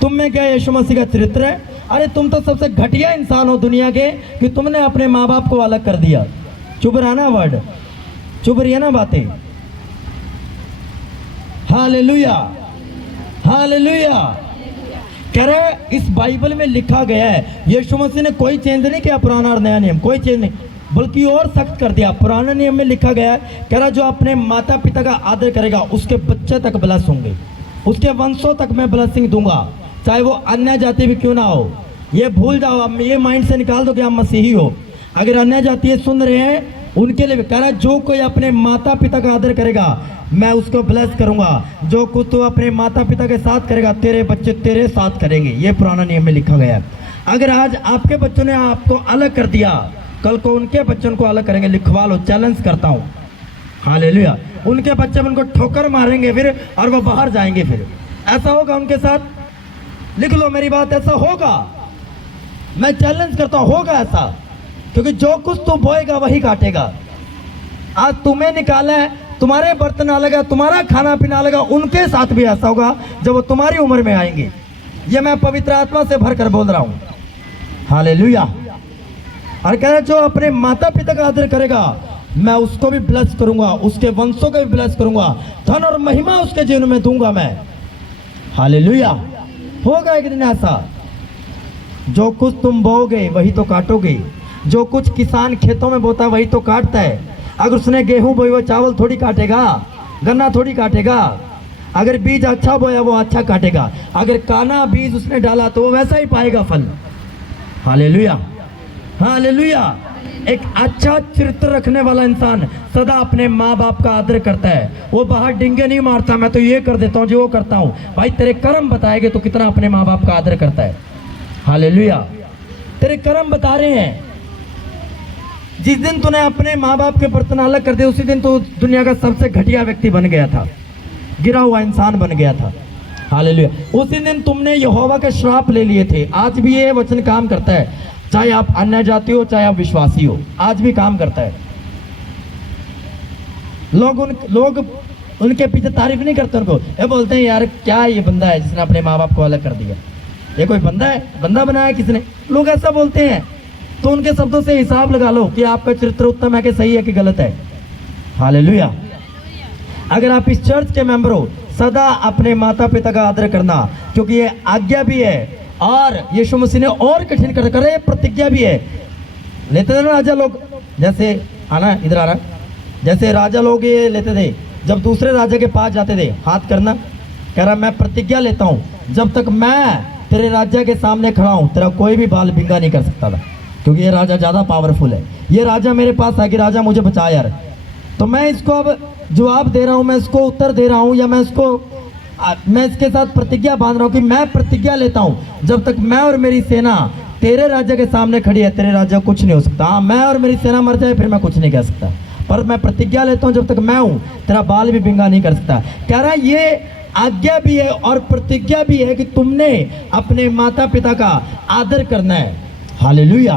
तुम में क्या यीशु मसीह का चरित्र है? अरे तुम तो सबसे घटिया इंसान हो दुनिया के कि तुमने अपने माँ बाप को अलग कर दिया। चुप रहा ना वर्ड, चुप रही है ना बातें। Hallelujah, hallelujah. कह रहे इस बाइबल में लिखा गया है, यीशु मसीह ने कोई चेंज नहीं किया, पुराना और नया नियम कोई चेंज नहीं, बल्कि और सख्त कर दिया। पुराने नियम में लिखा गया है, कह रहा जो अपने माता पिता का आदर करेगा उसके बच्चे तक ब्लेस होंगे, उसके वंशों तक मैं ब्लेसिंग दूंगा, चाहे वो अन्य जाति भी क्यों ना हो। ये भूल जाओ, अब ये माइंड से निकाल दो कि आप मसीही हो। अगर अन्य जाति सुन रहे हैं उनके लिए भी कह रहा जो कोई अपने माता पिता का आदर करेगा मैं उसको ब्लेस करूंगा, जो कुछ तू अपने माता पिता के साथ करेगा तेरे बच्चे तेरे साथ करेंगे। ये पुराना नियम में लिखा गया है। अगर आज आपके बच्चों ने आपको अलग कर दिया, कल को उनके बच्चों को अलग करेंगे। लिखवा लो, चैलेंज करता हूँ। हालेलुया। उनके बच्चे उनको ठोकर मारेंगे फिर, और वो बाहर जाएंगे फिर। ऐसा होगा उनके साथ? लिख लो मेरी बात, ऐसा होगा। मैं चैलेंज करता हूँ, होगा ऐसा। क्योंकि जो कुछ तू बोएगा वही काटेगा। आज तुम्हें निकाला है, तुम्हारे बर्तन अलग है, तुम्हारा खाना पीना अलग है, उनके साथ भी ऐसा होगा जब वो तुम्हारी उम्र में आएंगे। ये मैं पवित्र आत्मा से भर कर बोल रहा हूँ। हालेलुया। और कह रहे जो अपने माता पिता का आदर करेगा मैं उसको भी ब्लेस करूंगा, उसके वंशों को भी ब्लेस करूंगा, धन और महिमा उसके जीवन में दूंगा मैं। हालेलुया। होगा एक दिन ऐसा। जो कुछ तुम बोओगे वही तो काटोगे। जो कुछ किसान खेतों में बोता है वही तो काटता है। अगर उसने गेहूं बोई वो चावल थोड़ी काटेगा, गन्ना थोड़ी काटेगा। अगर बीज अच्छा बोया वो अच्छा काटेगा, अगर काना बीज उसने डाला तो वो वैसा ही पाएगा फल। Hallelujah, hallelujah. एक अच्छा चरित्र रखने वाला इंसान सदा अपने माँ बाप का आदर करता है। वो बाहर डिंगे नहीं मारता, मैं तो ये कर देता हूँ जो वो करता हूँ। भाई तेरे कर्म बताएंगे तो कितना अपने माँ बाप का आदर करता है। हालेलुया। तेरे कर्म बता रहे हैं। जिस दिन तूने अपने माँ बाप के बर्तन अलग कर दिए उसी दिन तो दुनिया का सबसे घटिया व्यक्ति बन गया था, गिरा हुआ इंसान बन गया था। हालेलुया। उसी दिन तुमने यहोवा के श्राप ले लिए थे। आज भी ये वचन काम करता है, चाहे आप अन्य जाति हो चाहे आप विश्वासी हो, आज भी काम करता है। लोग उनके पीछे तारीफ नहीं करते उनको, ये बोलते हैं यार क्या ये बंदा है जिसने अपने माँ बाप को अलग कर दिया, ये कोई बंदा है, बंदा बनाया किसने? लोग ऐसा बोलते हैं। तो उनके शब्दों से हिसाब लगा लो कि आपका चरित्र उत्तम है कि सही है कि गलत है। हालेलुया। अगर आप इस चर्च के मेंबर हो, सदा अपने माता पिता का आदर करना, क्योंकि ये आज्ञा भी है और यीशु मसीह ने और कठिन कर करे प्रतिज्ञा भी है। लेते थे ना राजा लोग, जैसे आना इधर आना, जैसे राजा लोग ये लेते थे, जब दूसरे राजा के पास जाते थे हाथ करना, कह रहा मैं प्रतिज्ञा लेता हूँ जब तक मैं तेरे राजा के सामने खड़ा हूँ तेरा कोई भी बाल बिंगा नहीं कर सकता था, क्योंकि ये राजा ज़्यादा पावरफुल है। ये राजा मेरे पास है कि राजा मुझे बचा यार, तो मैं इसको अब जवाब दे रहा हूँ, मैं इसको उत्तर दे रहा हूँ, या मैं इसके साथ प्रतिज्ञा बांध रहा हूँ कि मैं प्रतिज्ञा लेता हूँ जब तक मैं और मेरी सेना तेरे राजा के सामने खड़ी है तेरे राजा कुछ नहीं हो सकता। हाँ, मैं और मेरी सेना मर जाए फिर मैं कुछ नहीं कह सकता, पर मैं प्रतिज्ञा लेता हूँ जब तक मैं हूँ तेरा बाल भी बिंगा नहीं कर सकता। कह रहा है ये आज्ञा भी है और प्रतिज्ञा भी है कि तुमने अपने माता पिता का आदर करना है। हालेलुया।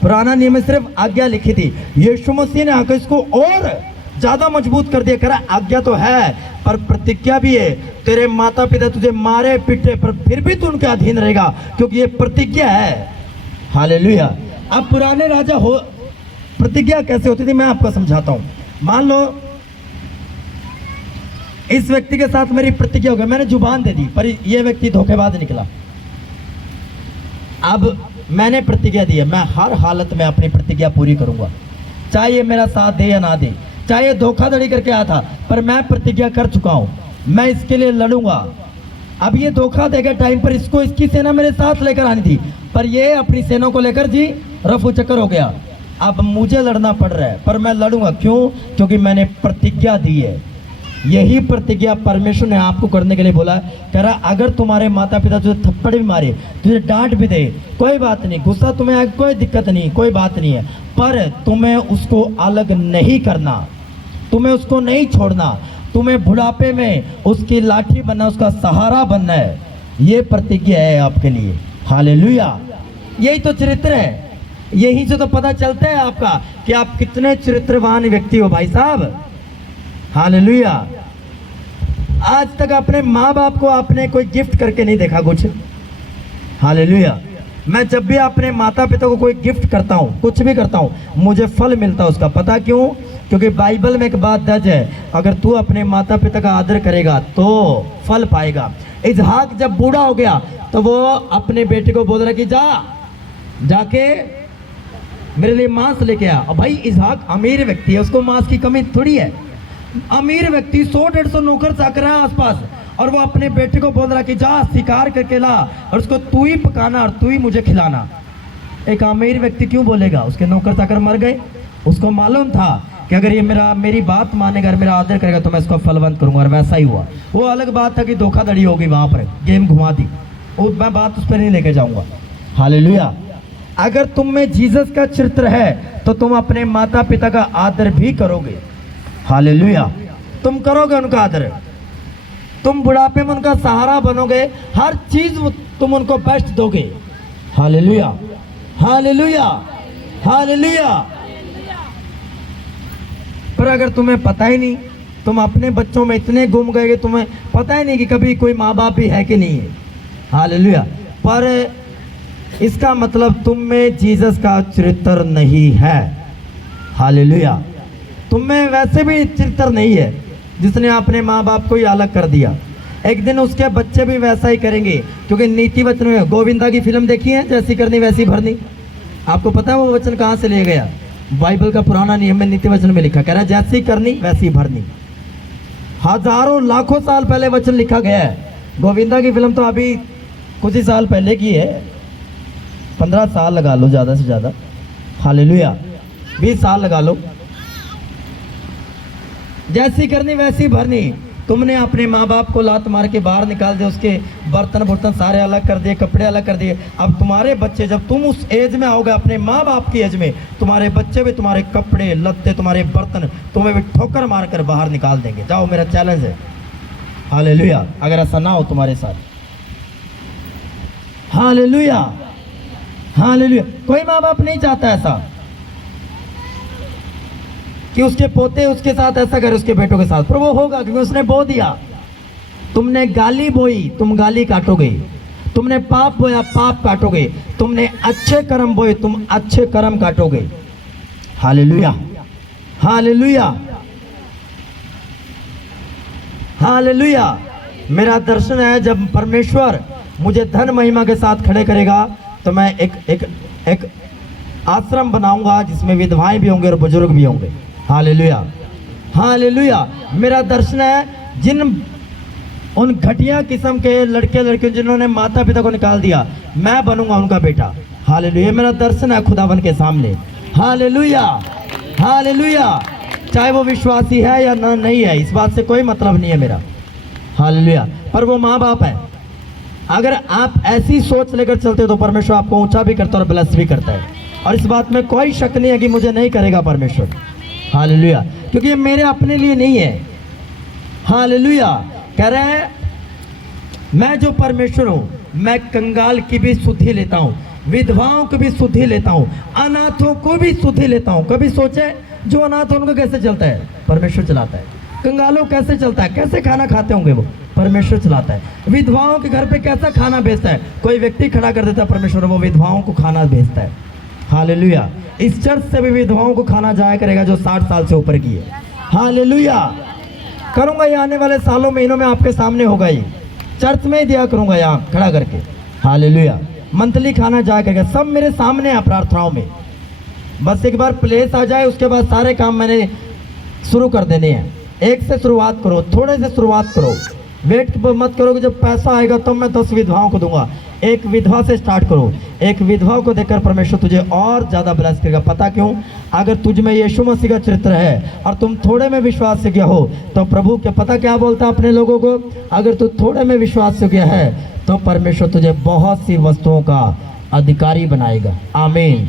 पुराना नियम में सिर्फ आज्ञा लिखी थी, यीशु मसीह ने आकर इसको और ज्यादा मजबूत कर दिया। कह रहा आज्ञा तो है पर प्रतिज्ञा भी है। तेरे माता पिता तुझे मारे पीटे पर फिर भी तू उनके अधीन रहेगा, क्योंकि ये प्रतिज्ञा है। हालेलुया। अब पुराने राजा हो प्रतिज्ञा कैसे होती थी मैं आपको समझाता हूँ। मान लो इस व्यक्ति के साथ मेरी प्रतिज्ञा हो गई, मैंने जुबान दे दी पर ये व्यक्ति धोखेबाज निकला। अब मैंने प्रतिज्ञा दी है, मैं हर हालत में अपनी प्रतिज्ञा पूरी करूंगा, चाहे ये मेरा साथ दे या ना दे, चाहे ये धोखाधड़ी करके आया था, पर मैं प्रतिज्ञा कर चुका हूं, मैं इसके लिए लड़ूंगा। अब ये धोखा देगा टाइम पर, इसको इसकी सेना मेरे साथ लेकर आनी थी, पर ये अपनी सेना को लेकर जी रफू चक्कर हो गया। अब मुझे लड़ना पड़ रहा है, पर मैं लड़ूंगा। क्यों? क्योंकि मैंने प्रतिज्ञा दी है। यही प्रतिज्ञा परमेश्वर ने आपको करने के लिए बोला। कह रहा अगर तुम्हारे माता पिता तुझे थप्पड़ भी मारे, तुझे डांट भी दे, कोई बात नहीं, गुस्सा तुम्हें आए, कोई दिक्कत नहीं, कोई बात नहीं है, पर तुम्हें उसको अलग नहीं करना, तुम्हें उसको नहीं छोड़ना, तुम्हें बुढ़ापे में उसकी लाठी बनना, उसका सहारा बनना है। ये प्रतिज्ञा है आपके लिए। हालेलुया। यही तो चरित्र है। यही से तो पता चलता है आपका कि आप कितने चरित्रवान व्यक्ति हो भाई साहब। हालेलुया। आज तक अपने माँ बाप को आपने कोई गिफ्ट करके नहीं देखा कुछ। हालेलुया। मैं जब भी अपने माता पिता को कोई गिफ्ट करता हूँ, कुछ भी करता हूँ, मुझे फल मिलता है उसका। पता क्यों? क्योंकि बाइबल में एक बात दर्ज है, अगर तू अपने माता पिता का आदर करेगा तो फल पाएगा। इसहाक जब बूढ़ा हो गया तो वो अपने बेटे को बोल रहा कि जाके मेरे लिए मांस लेके आ। और भाई इसहाक अमीर व्यक्ति है, उसको मांस की कमी थोड़ी है। अमीर व्यक्ति 100-150 नौकर चाकर है आसपास, और वो अपने बेटे को बोल रहा कि जा शिकार करके ला और उसको तू ही पकाना और तू ही मुझे खिलाना। एक अमीर व्यक्ति क्यों बोलेगा? उसके नौकर चाकर मर गए। उसको मालूम था कि अगर ये मेरी बात मानेगा और मेरा आदर करेगा तो मैं इसको फलवंत करूंगा, और वैसा ही हुआ। वो अलग बात था कि धोखाधड़ी होगी, वहां पर गेम घुमा दी, वो मैं बात उस पर नहीं लेके जाऊंगा। हालेलुया। अगर तुम में जीसस का चरित्र है तो तुम अपने माता पिता का आदर भी करोगे। हालेलुया। तुम करोगे उनका आदर, तुम बुढ़ापे में उनका सहारा बनोगे, हर चीज तुम उनको बेस्ट दोगे। हालेलुया। हालेलुया। हालेलुया। पर अगर तुम्हें पता ही नहीं, तुम अपने बच्चों में इतने गुम गए, तुम्हें पता ही नहीं कि कभी कोई माँ बाप भी है कि नहीं है। हालेलुया। पर इसका मतलब तुम में जीसस का चरित्र नहीं है। हालेलुया। तुम में वैसे भी चरित्र नहीं है जिसने अपने माँ बाप को ही अलग कर दिया। एक दिन उसके बच्चे भी वैसा ही करेंगे, क्योंकि नीति वचन में गोविंदा की फिल्म देखी है, जैसी करनी वैसी भरनी। आपको पता है वो वचन कहाँ से लिया गया? बाइबल का पुराना नियम में नीति वचन में लिखा, कह रहा है जैसी करनी वैसी भरनी। हजारों लाखों साल पहले वचन लिखा गया है। गोविंदा की फिल्म तो अभी कुछ ही साल पहले की है, 15 साल लगा लो ज़्यादा से ज़्यादा। हालेलुया। 20 साल लगा लो। जैसी करनी वैसी भरनी। तुमने अपने माँ बाप को लात मार के बाहर निकाल दिया, उसके बर्तन सारे अलग कर दिए, कपड़े अलग कर दिए। अब तुम्हारे बच्चे, जब तुम उस एज में आओगे अपने माँ बाप की एज में, तुम्हारे बच्चे भी तुम्हारे कपड़े लत्ते, तुम्हारे बर्तन तुम्हें भी ठोकर मार कर बाहर निकाल देंगे। जाओ, मेरा चैलेंज है। हालेलुया। अगर ऐसा ना हो तुम्हारे साथ। हालेलुया। हालेलुया। कोई माँ बाप नहीं चाहता ऐसा कि उसके पोते उसके साथ ऐसा करे, उसके बेटों के साथ, पर वो होगा क्योंकि उसने बो दिया। तुमने गाली बोई, तुम गाली काटोगे। तुमने पाप बोया, पाप काटोगे। तुमने अच्छे कर्म बोए, तुम अच्छे कर्म काटोगे। हालेलुया। हालेलुया। हालेलुया। मेरा दर्शन है, जब परमेश्वर मुझे धन महिमा के साथ खड़े करेगा तो मैं एक आश्रम बनाऊंगा जिसमें विधवाएं भी होंगे और बुजुर्ग भी होंगे। हालेलुया। हालेलुया। मेरा दर्शन है, जिन उन घटिया किस्म के लड़के लड़कियों जिन्होंने माता पिता को निकाल दिया, मैं बनूंगा उनका बेटा। हालेलुया। मेरा दर्शन है खुदावन के सामने। हालेलुया। हालेलुया। चाहे वो विश्वासी है या ना नहीं है, इस बात से कोई मतलब नहीं है मेरा। हालेलुया। पर वो माँ बाप है। अगर आप ऐसी सोच लेकर चलते हो तो परमेश्वर आपको ऊंचा भी करता है और ब्लेस भी करता है, और इस बात में कोई शक नहीं है कि मुझे नहीं करेगा परमेश्वर। हालेलुया। क्योंकि ये मेरे अपने लिए नहीं है। हालेलुया। कह रहे हैं मैं जो परमेश्वर हूँ, मैं कंगाल की भी सुधि लेता हूँ, विधवाओं की भी सुधि लेता हूँ, अनाथों को भी सुधि लेता हूँ। कभी सोचे जो अनाथ उनको कैसे चलता है? परमेश्वर चलाता है। कंगालों कैसे चलता है? कैसे खाना खाते होंगे वो? परमेश्वर चलाता है। विधवाओं के घर पे कैसा खाना भेजता है? कोई व्यक्ति खड़ा कर देता है परमेश्वर, वो विधवाओं को खाना भेजता है। हालेलुया। इस चर्च से भी विधवाओं को खाना जाया करेगा जो 60 साल से ऊपर की है। हालेलुया। करूंगा ये आने वाले सालों महीनों में आपके सामने होगा, ये चर्च में ही दिया करूंगा यहाँ खड़ा करके। हालेलुया। मंथली खाना जाया करेगा, सब मेरे सामने है प्रार्थनाओं में। बस एक बार प्लेस आ जाए, उसके बाद सारे काम मैंने शुरू कर देने हैं। एक से शुरुआत करो, थोड़े से शुरुआत करो, वेट मत करो कि जब पैसा आएगा तो मैं 10 विधवाओं को दूंगा। एक विधवा से स्टार्ट करो। एक विधवा को देखकर परमेश्वर तुझे और ज़्यादा ब्लेस करेगा। पता क्यों? अगर तुझ में यीशु मसीह का चरित्र है और तुम थोड़े में विश्वास से गया हो तो प्रभु के पता क्या बोलता है अपने लोगों को? अगर तू थोड़े में विश्वास से गया है तो परमेश्वर तुझे बहुत सी वस्तुओं का अधिकारी बनाएगा। आमीन।